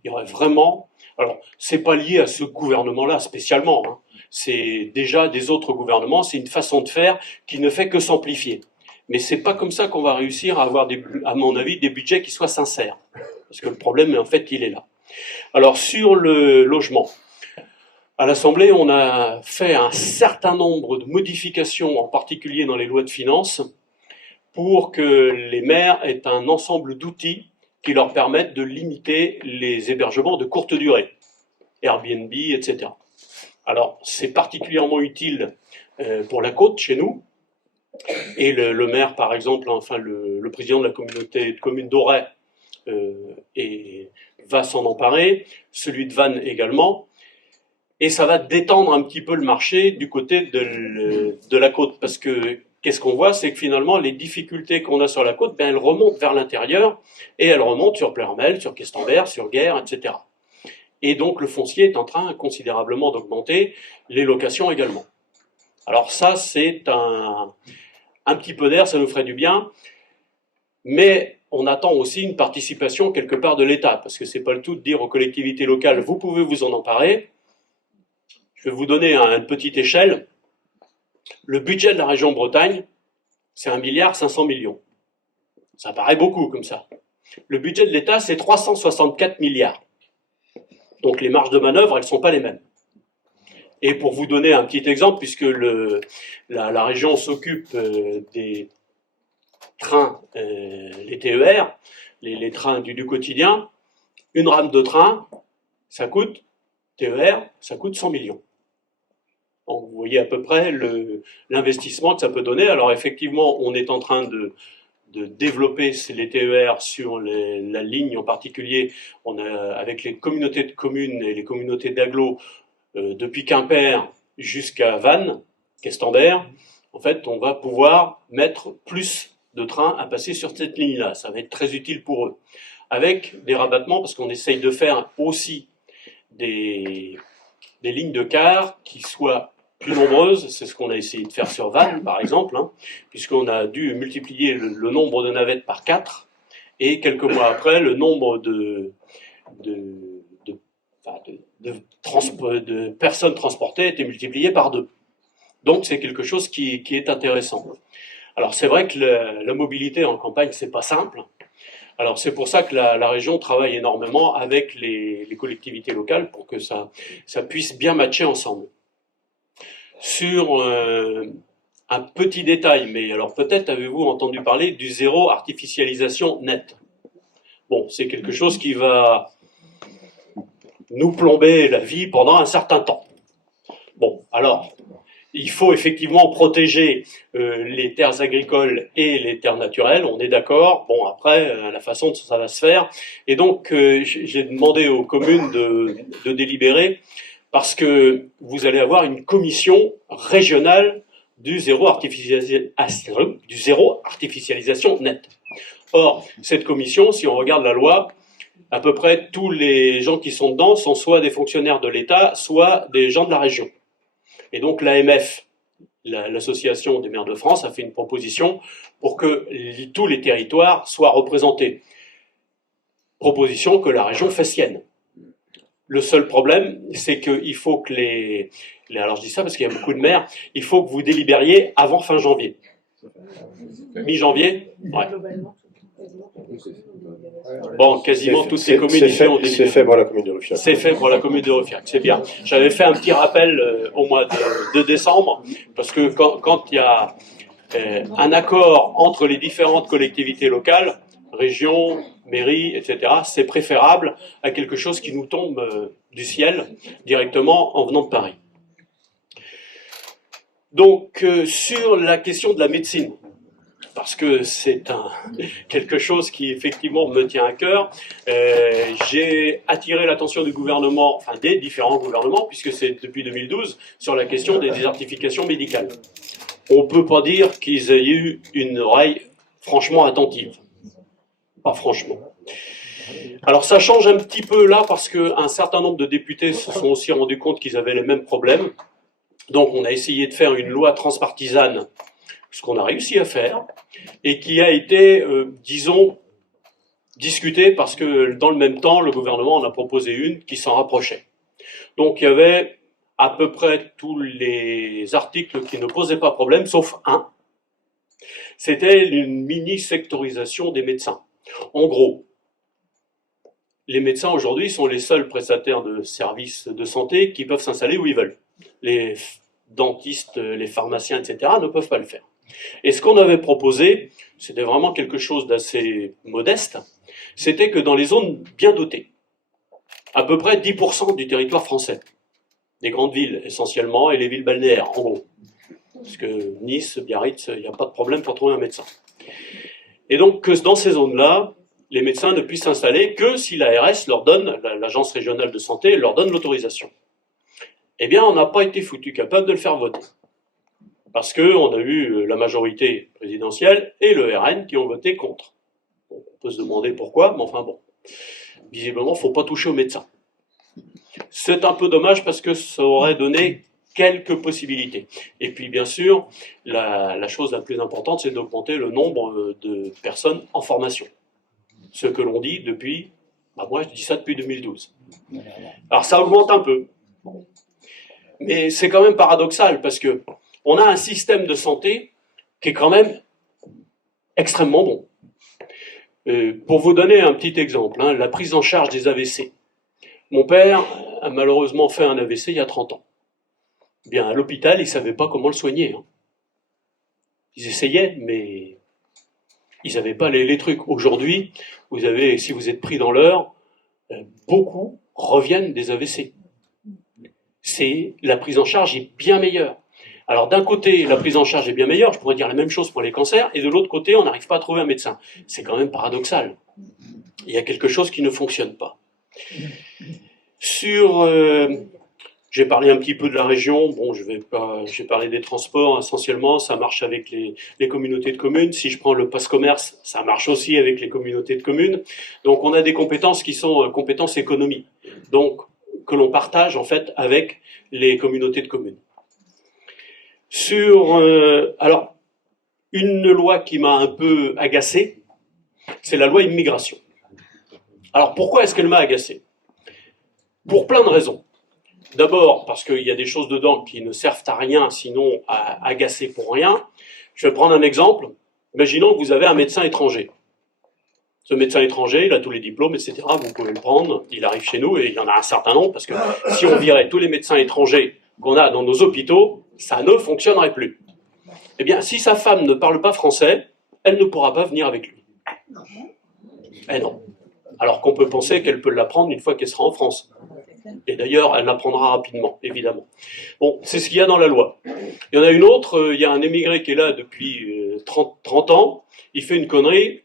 Il y aurait vraiment... Alors, c'est pas lié à ce gouvernement-là spécialement, hein. C'est déjà des autres gouvernements, c'est une façon de faire qui ne fait que s'amplifier. Mais c'est pas comme ça qu'on va réussir à avoir, à mon avis, des budgets qui soient sincères. Parce que le problème, en fait, il est là. Alors, sur le logement, à l'Assemblée, on a fait un certain nombre de modifications, en particulier dans les lois de finances, pour que les maires aient un ensemble d'outils qui leur permettent de limiter les hébergements de courte durée, Airbnb, etc. Alors, c'est particulièrement utile pour la côte, chez nous, et le maire, par exemple, enfin le président de la communauté de communes d'Auray va s'en emparer, celui de Vannes également, et ça va détendre un petit peu le marché du côté de la côte, parce que qu'est-ce qu'on voit, c'est que finalement, les difficultés qu'on a sur la côte, elles remontent vers l'intérieur, et elles remontent sur Plermel, sur Questembert, sur Guerre, etc. Et donc, le foncier est en train considérablement d'augmenter, les locations également. Alors ça, c'est un petit peu d'air, ça nous ferait du bien, mais on attend aussi une participation quelque part de l'État, parce que c'est pas le tout de dire aux collectivités locales, vous pouvez vous en emparer. Je vais vous donner à une petite échelle. Le budget de la région Bretagne, c'est 1,5 milliard. Ça paraît beaucoup comme ça. Le budget de l'État, c'est 364 milliards. Donc les marges de manœuvre, elles ne sont pas les mêmes. Et pour vous donner un petit exemple, puisque la région s'occupe des trains, les TER, les trains du quotidien, une rame de train, ça coûte, TER, ça coûte 100 millions. Donc vous voyez à peu près l'investissement que ça peut donner. Alors effectivement, on est en train de développer les TER sur la ligne en particulier. On a, avec les communautés de communes et les communautés d'agglo, depuis Quimper jusqu'à Vannes, Questembert, en fait, on va pouvoir mettre plus de trains à passer sur cette ligne-là. Ça va être très utile pour eux. Avec des rabattements, parce qu'on essaye de faire aussi des lignes de car qui soient plus nombreuses, c'est ce qu'on a essayé de faire sur Vannes, par exemple, hein, puisqu'on a dû multiplier le nombre de navettes par 4, et quelques mois après, le nombre de personnes transportées a été multiplié par 2. Donc c'est quelque chose qui est intéressant. Alors c'est vrai que la mobilité en campagne, c'est pas simple. Alors c'est pour ça que la région travaille énormément avec les collectivités locales pour que ça puisse bien matcher ensemble. Sur un petit détail, mais alors peut-être avez-vous entendu parler du zéro artificialisation nette. Bon, c'est quelque chose qui va nous plomber la vie pendant un certain temps. Bon, alors, il faut effectivement protéger les terres agricoles et les terres naturelles, on est d'accord. Bon, après, la façon dont ça va se faire. Et donc, j'ai demandé aux communes de délibérer parce que vous allez avoir une commission régionale du zéro artificialisation nette. Or, cette commission, si on regarde la loi, à peu près tous les gens qui sont dedans sont soit des fonctionnaires de l'État, soit des gens de la région. Et donc l'AMF, l'Association des maires de France, a fait une proposition pour que tous les territoires soient représentés. Proposition que la région fait sienne. Le seul problème, c'est qu'il faut que alors je dis ça parce qu'il y a beaucoup de maires, il faut que vous délibériez avant fin janvier. Mi-janvier ? Ouais. Bon, quasiment toutes les communes ici ont délibéré. C'est fait pour la commune de Ruffiac. C'est fait pour la commune de Ruffiac, c'est bien. J'avais fait un petit rappel au mois de décembre, parce que quand il y a un accord entre les différentes collectivités locales, régions, mairies, etc., c'est préférable à quelque chose qui nous tombe du ciel directement en venant de Paris. Donc, sur la question de la médecine, parce que c'est quelque chose qui effectivement me tient à cœur. J'ai attiré l'attention du gouvernement, enfin des différents gouvernements, puisque c'est depuis 2012, sur la question des désertifications médicales. On ne peut pas dire qu'ils aient eu une oreille franchement attentive. Pas franchement. Alors ça change un petit peu là, parce qu'un certain nombre de députés se sont aussi rendus compte qu'ils avaient les mêmes problèmes. Donc on a essayé de faire une loi transpartisane, ce qu'on a réussi à faire, et qui a été, disons, discutée parce que dans le même temps, le gouvernement en a proposé une qui s'en rapprochait. Donc il y avait à peu près tous les articles qui ne posaient pas problème, sauf un. C'était une mini-sectorisation des médecins. En gros, les médecins aujourd'hui sont les seuls prestataires de services de santé qui peuvent s'installer où ils veulent. Les dentistes, les pharmaciens, etc. ne peuvent pas le faire. Et ce qu'on avait proposé, c'était vraiment quelque chose d'assez modeste, c'était que dans les zones bien dotées, à peu près 10% du territoire français, des grandes villes essentiellement, et les villes balnéaires, en gros, parce que Nice, Biarritz, il n'y a pas de problème pour trouver un médecin. Et donc que dans ces zones-là, les médecins ne puissent s'installer que si l'ARS leur donne, l'agence régionale de santé, leur donne l'autorisation. Eh bien, on n'a pas été foutu capable de le faire voter. Parce qu'on a eu la majorité présidentielle et le RN qui ont voté contre. Bon, on peut se demander pourquoi, mais enfin bon. Visiblement, il ne faut pas toucher aux médecins. C'est un peu dommage parce que ça aurait donné quelques possibilités. Et puis, bien sûr, la chose la plus importante, c'est d'augmenter le nombre de personnes en formation. Ce que l'on dit depuis, moi je dis ça depuis 2012. Alors ça augmente un peu. Mais c'est quand même paradoxal parce que on a un système de santé qui est quand même extrêmement bon. Pour vous donner un petit exemple, la prise en charge des AVC. Mon père a malheureusement fait un AVC il y a 30 ans. Bien, à l'hôpital, ils ne savaient pas comment le soigner. Ils essayaient, mais ils n'avaient pas les trucs. Aujourd'hui, vous avez, si vous êtes pris dans l'heure, beaucoup reviennent des AVC. La prise en charge est bien meilleure. Alors d'un côté, la prise en charge est bien meilleure, je pourrais dire la même chose pour les cancers, et de l'autre côté, on n'arrive pas à trouver un médecin. C'est quand même paradoxal. Il y a quelque chose qui ne fonctionne pas. J'ai parlé un petit peu de la région, bon, j'ai parlé des transports, essentiellement, ça marche avec les communautés de communes. Si je prends le passe-commerce, ça marche aussi avec les communautés de communes. Donc on a des compétences qui sont compétences économie, donc que l'on partage en fait avec les communautés de communes. Alors, une loi qui m'a un peu agacé, c'est la loi immigration. Alors pourquoi est-ce qu'elle m'a agacé? Pour plein de raisons. D'abord, parce qu'il y a des choses dedans qui ne servent à rien, sinon à agacer pour rien. Je vais prendre un exemple. Imaginons que vous avez un médecin étranger. Ce médecin étranger, il a tous les diplômes, etc. Vous pouvez le prendre, il arrive chez nous, et il y en a un certain nombre, parce que si on virait tous les médecins étrangers qu'on a dans nos hôpitaux, ça ne fonctionnerait plus. Eh bien, si sa femme ne parle pas français, elle ne pourra pas venir avec lui. Eh non. Alors qu'on peut penser qu'elle peut l'apprendre une fois qu'elle sera en France. Et d'ailleurs, elle l'apprendra rapidement, évidemment. Bon, c'est ce qu'il y a dans la loi. Il y en a une autre, il y a un émigré qui est là depuis 30 ans, il fait une connerie,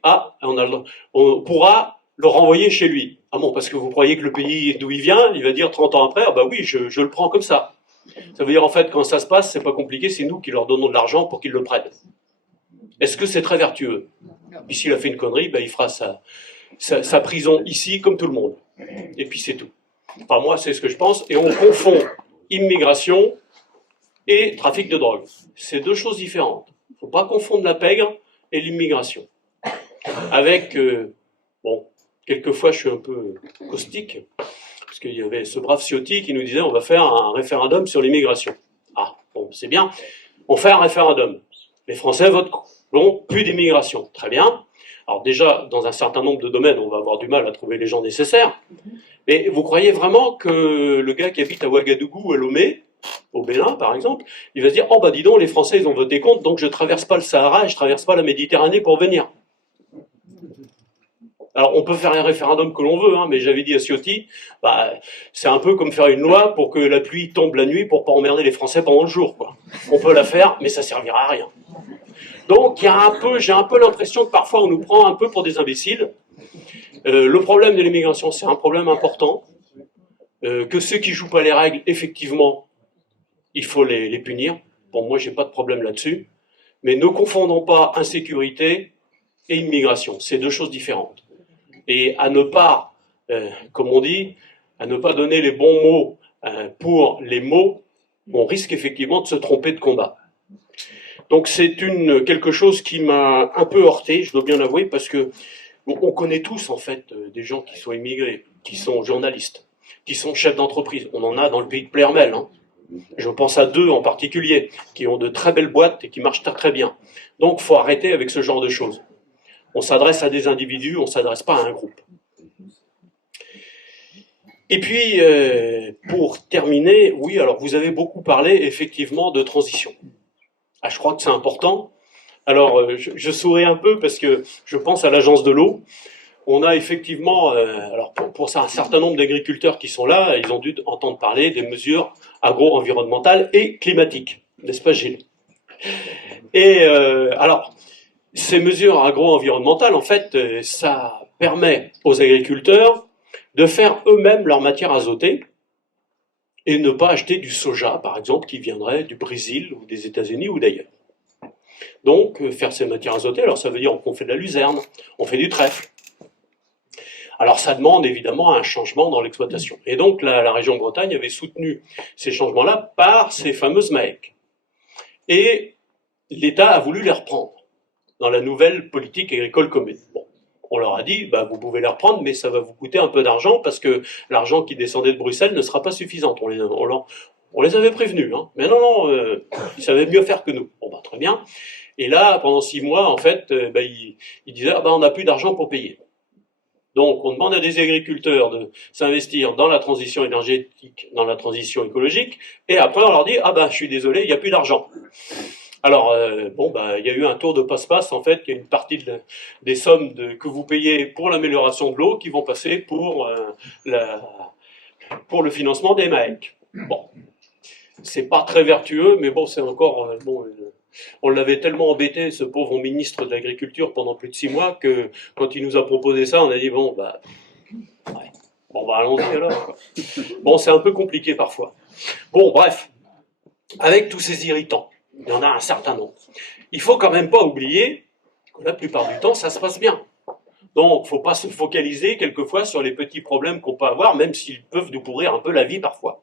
on pourra le renvoyer chez lui. Ah bon, parce que vous croyez que le pays d'où il vient, il va dire 30 ans après, ah bah oui, je le prends comme ça. Ça veut dire en fait, quand ça se passe, c'est pas compliqué, c'est nous qui leur donnons de l'argent pour qu'ils le prennent. Est-ce que c'est très vertueux? Puis s'il a fait une connerie, ben, il fera sa prison ici comme tout le monde. Et puis c'est tout. Enfin, moi, c'est ce que je pense. Et on confond immigration et trafic de drogue. C'est deux choses différentes. Il ne faut pas confondre la pègre et l'immigration. Avec, bon, quelquefois je suis un peu caustique, parce qu'il y avait ce brave Ciotti qui nous disait on va faire un référendum sur l'immigration. Ah, bon, c'est bien. On fait un référendum. Les Français votent bon, plus d'immigration. Très bien. Alors déjà, dans un certain nombre de domaines, on va avoir du mal à trouver les gens nécessaires. Et vous croyez vraiment que le gars qui habite à Ouagadougou ou à Lomé, au Bénin par exemple, il va se dire « Oh bah dis donc, les Français ils ont voté contre, donc je ne traverse pas le Sahara et je ne traverse pas la Méditerranée pour venir. » Alors on peut faire un référendum que l'on veut, hein, mais j'avais dit à Ciotti, bah, c'est un peu comme faire une loi pour que la pluie tombe la nuit pour ne pas emmerder les Français pendant le jour, quoi. On peut la faire, mais ça ne servira à rien. Donc j'ai un peu l'impression que parfois on nous prend un peu pour des imbéciles. Le problème de l'immigration, c'est un problème important. Que ceux qui ne jouent pas les règles, effectivement, il faut les punir. Bon, moi, je n'ai pas de problème là-dessus. Mais ne confondons pas insécurité et immigration. C'est deux choses différentes. Et à ne pas, comme on dit, à ne pas donner les bons mots pour les mots, on risque effectivement de se tromper de combat. Donc c'est quelque chose qui m'a un peu heurté, je dois bien l'avouer, parce que on connaît tous en fait des gens qui sont immigrés, qui sont journalistes, qui sont chefs d'entreprise. On en a dans le pays de Plermel. Hein. Je pense à deux en particulier, qui ont de très belles boîtes et qui marchent très très bien. Donc il faut arrêter avec ce genre de choses. On s'adresse à des individus, on ne s'adresse pas à un groupe. Et puis, pour terminer, oui, alors vous avez beaucoup parlé effectivement de transition. Ah, je crois que c'est important. Alors, je souris un peu parce que je pense à l'agence de l'eau. On a effectivement, alors pour ça, un certain nombre d'agriculteurs qui sont là, ils ont dû entendre parler des mesures agro-environnementales et climatiques, n'est-ce pas Gilles? Et alors, ces mesures agro-environnementales, en fait, ça permet aux agriculteurs de faire eux-mêmes leur matière azotée et ne pas acheter du soja, par exemple, qui viendrait du Brésil ou des États-Unis ou d'ailleurs. Donc, faire ces matières azotées, alors ça veut dire qu'on fait de la luzerne, on fait du trèfle. Alors ça demande évidemment un changement dans l'exploitation. Et donc la région Bretagne avait soutenu ces changements-là par ces fameuses MAEC. Et l'État a voulu les reprendre dans la nouvelle politique agricole commune. Bon, on leur a dit, bah, vous pouvez les reprendre, mais ça va vous coûter un peu d'argent parce que l'argent qui descendait de Bruxelles ne sera pas suffisant. On les avait prévenus, hein. Mais non, ils savaient mieux faire que nous. Bon, bah, très bien. Et là, pendant 6 mois, en fait, ils disaient, ah, bah, on n'a plus d'argent pour payer. Donc, on demande à des agriculteurs de s'investir dans la transition énergétique, dans la transition écologique, et après, on leur dit, ah ben, je suis désolé, il n'y a plus d'argent. Alors, bon, il y a eu un tour de passe-passe, en fait, il y a une partie des sommes que vous payez pour l'amélioration de l'eau qui vont passer pour le financement des MAEC. Bon, c'est pas très vertueux, mais bon, c'est encore... on l'avait tellement embêté, ce pauvre ministre de l'Agriculture, pendant plus de 6 mois, que quand il nous a proposé ça, on a dit, bon, ouais. Bon, allons-y alors, quoi. Bon, c'est un peu compliqué parfois. Bon, bref, avec tous ces irritants, il y en a un certain nombre. Il faut quand même pas oublier que la plupart du temps, ça se passe bien. Donc, il ne faut pas se focaliser quelquefois sur les petits problèmes qu'on peut avoir, même s'ils peuvent nous pourrir un peu la vie parfois.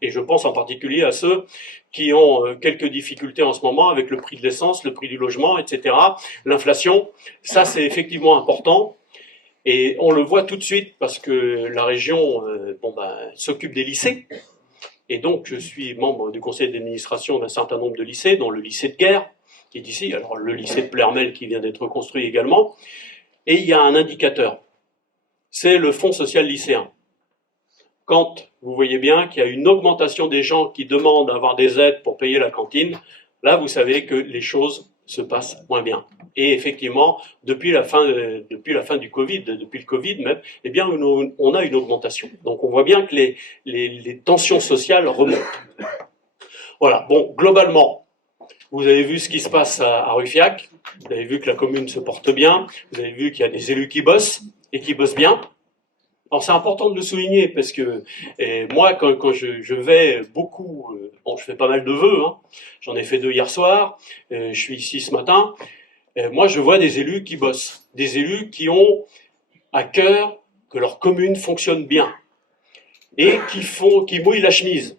Et je pense en particulier à ceux qui ont quelques difficultés en ce moment avec le prix de l'essence, le prix du logement, etc. L'inflation, ça c'est effectivement important. Et on le voit tout de suite parce que la région s'occupe des lycées. Et donc je suis membre du conseil d'administration d'un certain nombre de lycées, dont le lycée de Guerre, qui est ici, alors le lycée de Plermel qui vient d'être construit également. Et il y a un indicateur, c'est le fonds social lycéen. Quand vous voyez bien qu'il y a une augmentation des gens qui demandent d'avoir des aides pour payer la cantine, là, vous savez que les choses se passent moins bien. Et effectivement, depuis la fin du Covid, depuis le Covid même, eh bien, on a une augmentation. Donc, on voit bien que les tensions sociales remontent. Voilà. Bon, globalement, vous avez vu ce qui se passe à Ruffiac. Vous avez vu que la commune se porte bien. Vous avez vu qu'il y a des élus qui bossent et qui bossent bien. Alors, c'est important de le souligner parce que moi, quand je vais beaucoup, bon, je fais pas mal de vœux, hein, j'en ai fait 2 hier soir, je suis ici ce matin, moi, je vois des élus qui bossent, des élus qui ont à cœur que leur commune fonctionne bien et qui mouillent la chemise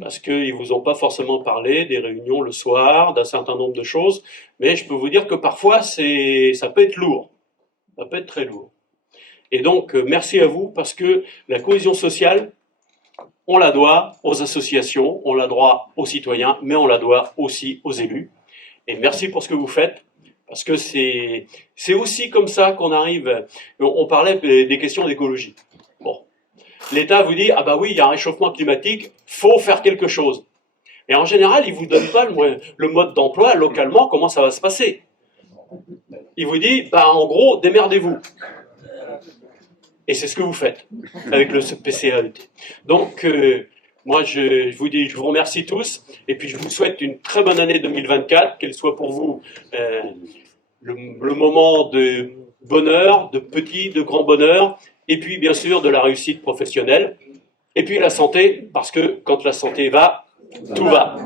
parce qu'ils vous ont pas forcément parlé des réunions le soir, d'un certain nombre de choses, mais je peux vous dire que parfois, ça peut être lourd, ça peut être très lourd. Et donc, merci à vous, parce que la cohésion sociale, on la doit aux associations, on la doit aux citoyens, mais on la doit aussi aux élus. Et merci pour ce que vous faites, parce que c'est aussi comme ça qu'on arrive... On parlait des questions d'écologie. Bon, l'État vous dit, ah bah oui, il y a un réchauffement climatique, faut faire quelque chose. Et en général, il ne vous donne pas le mode d'emploi localement, comment ça va se passer. Il vous dit, bah en gros, démerdez-vous. Et c'est ce que vous faites avec le PCAET. Donc, moi, je vous remercie tous, et puis je vous souhaite une très bonne année 2024, qu'elle soit pour vous le moment de bonheur, de petit, de grand bonheur, et puis bien sûr de la réussite professionnelle, et puis la santé, parce que quand la santé va, tout va.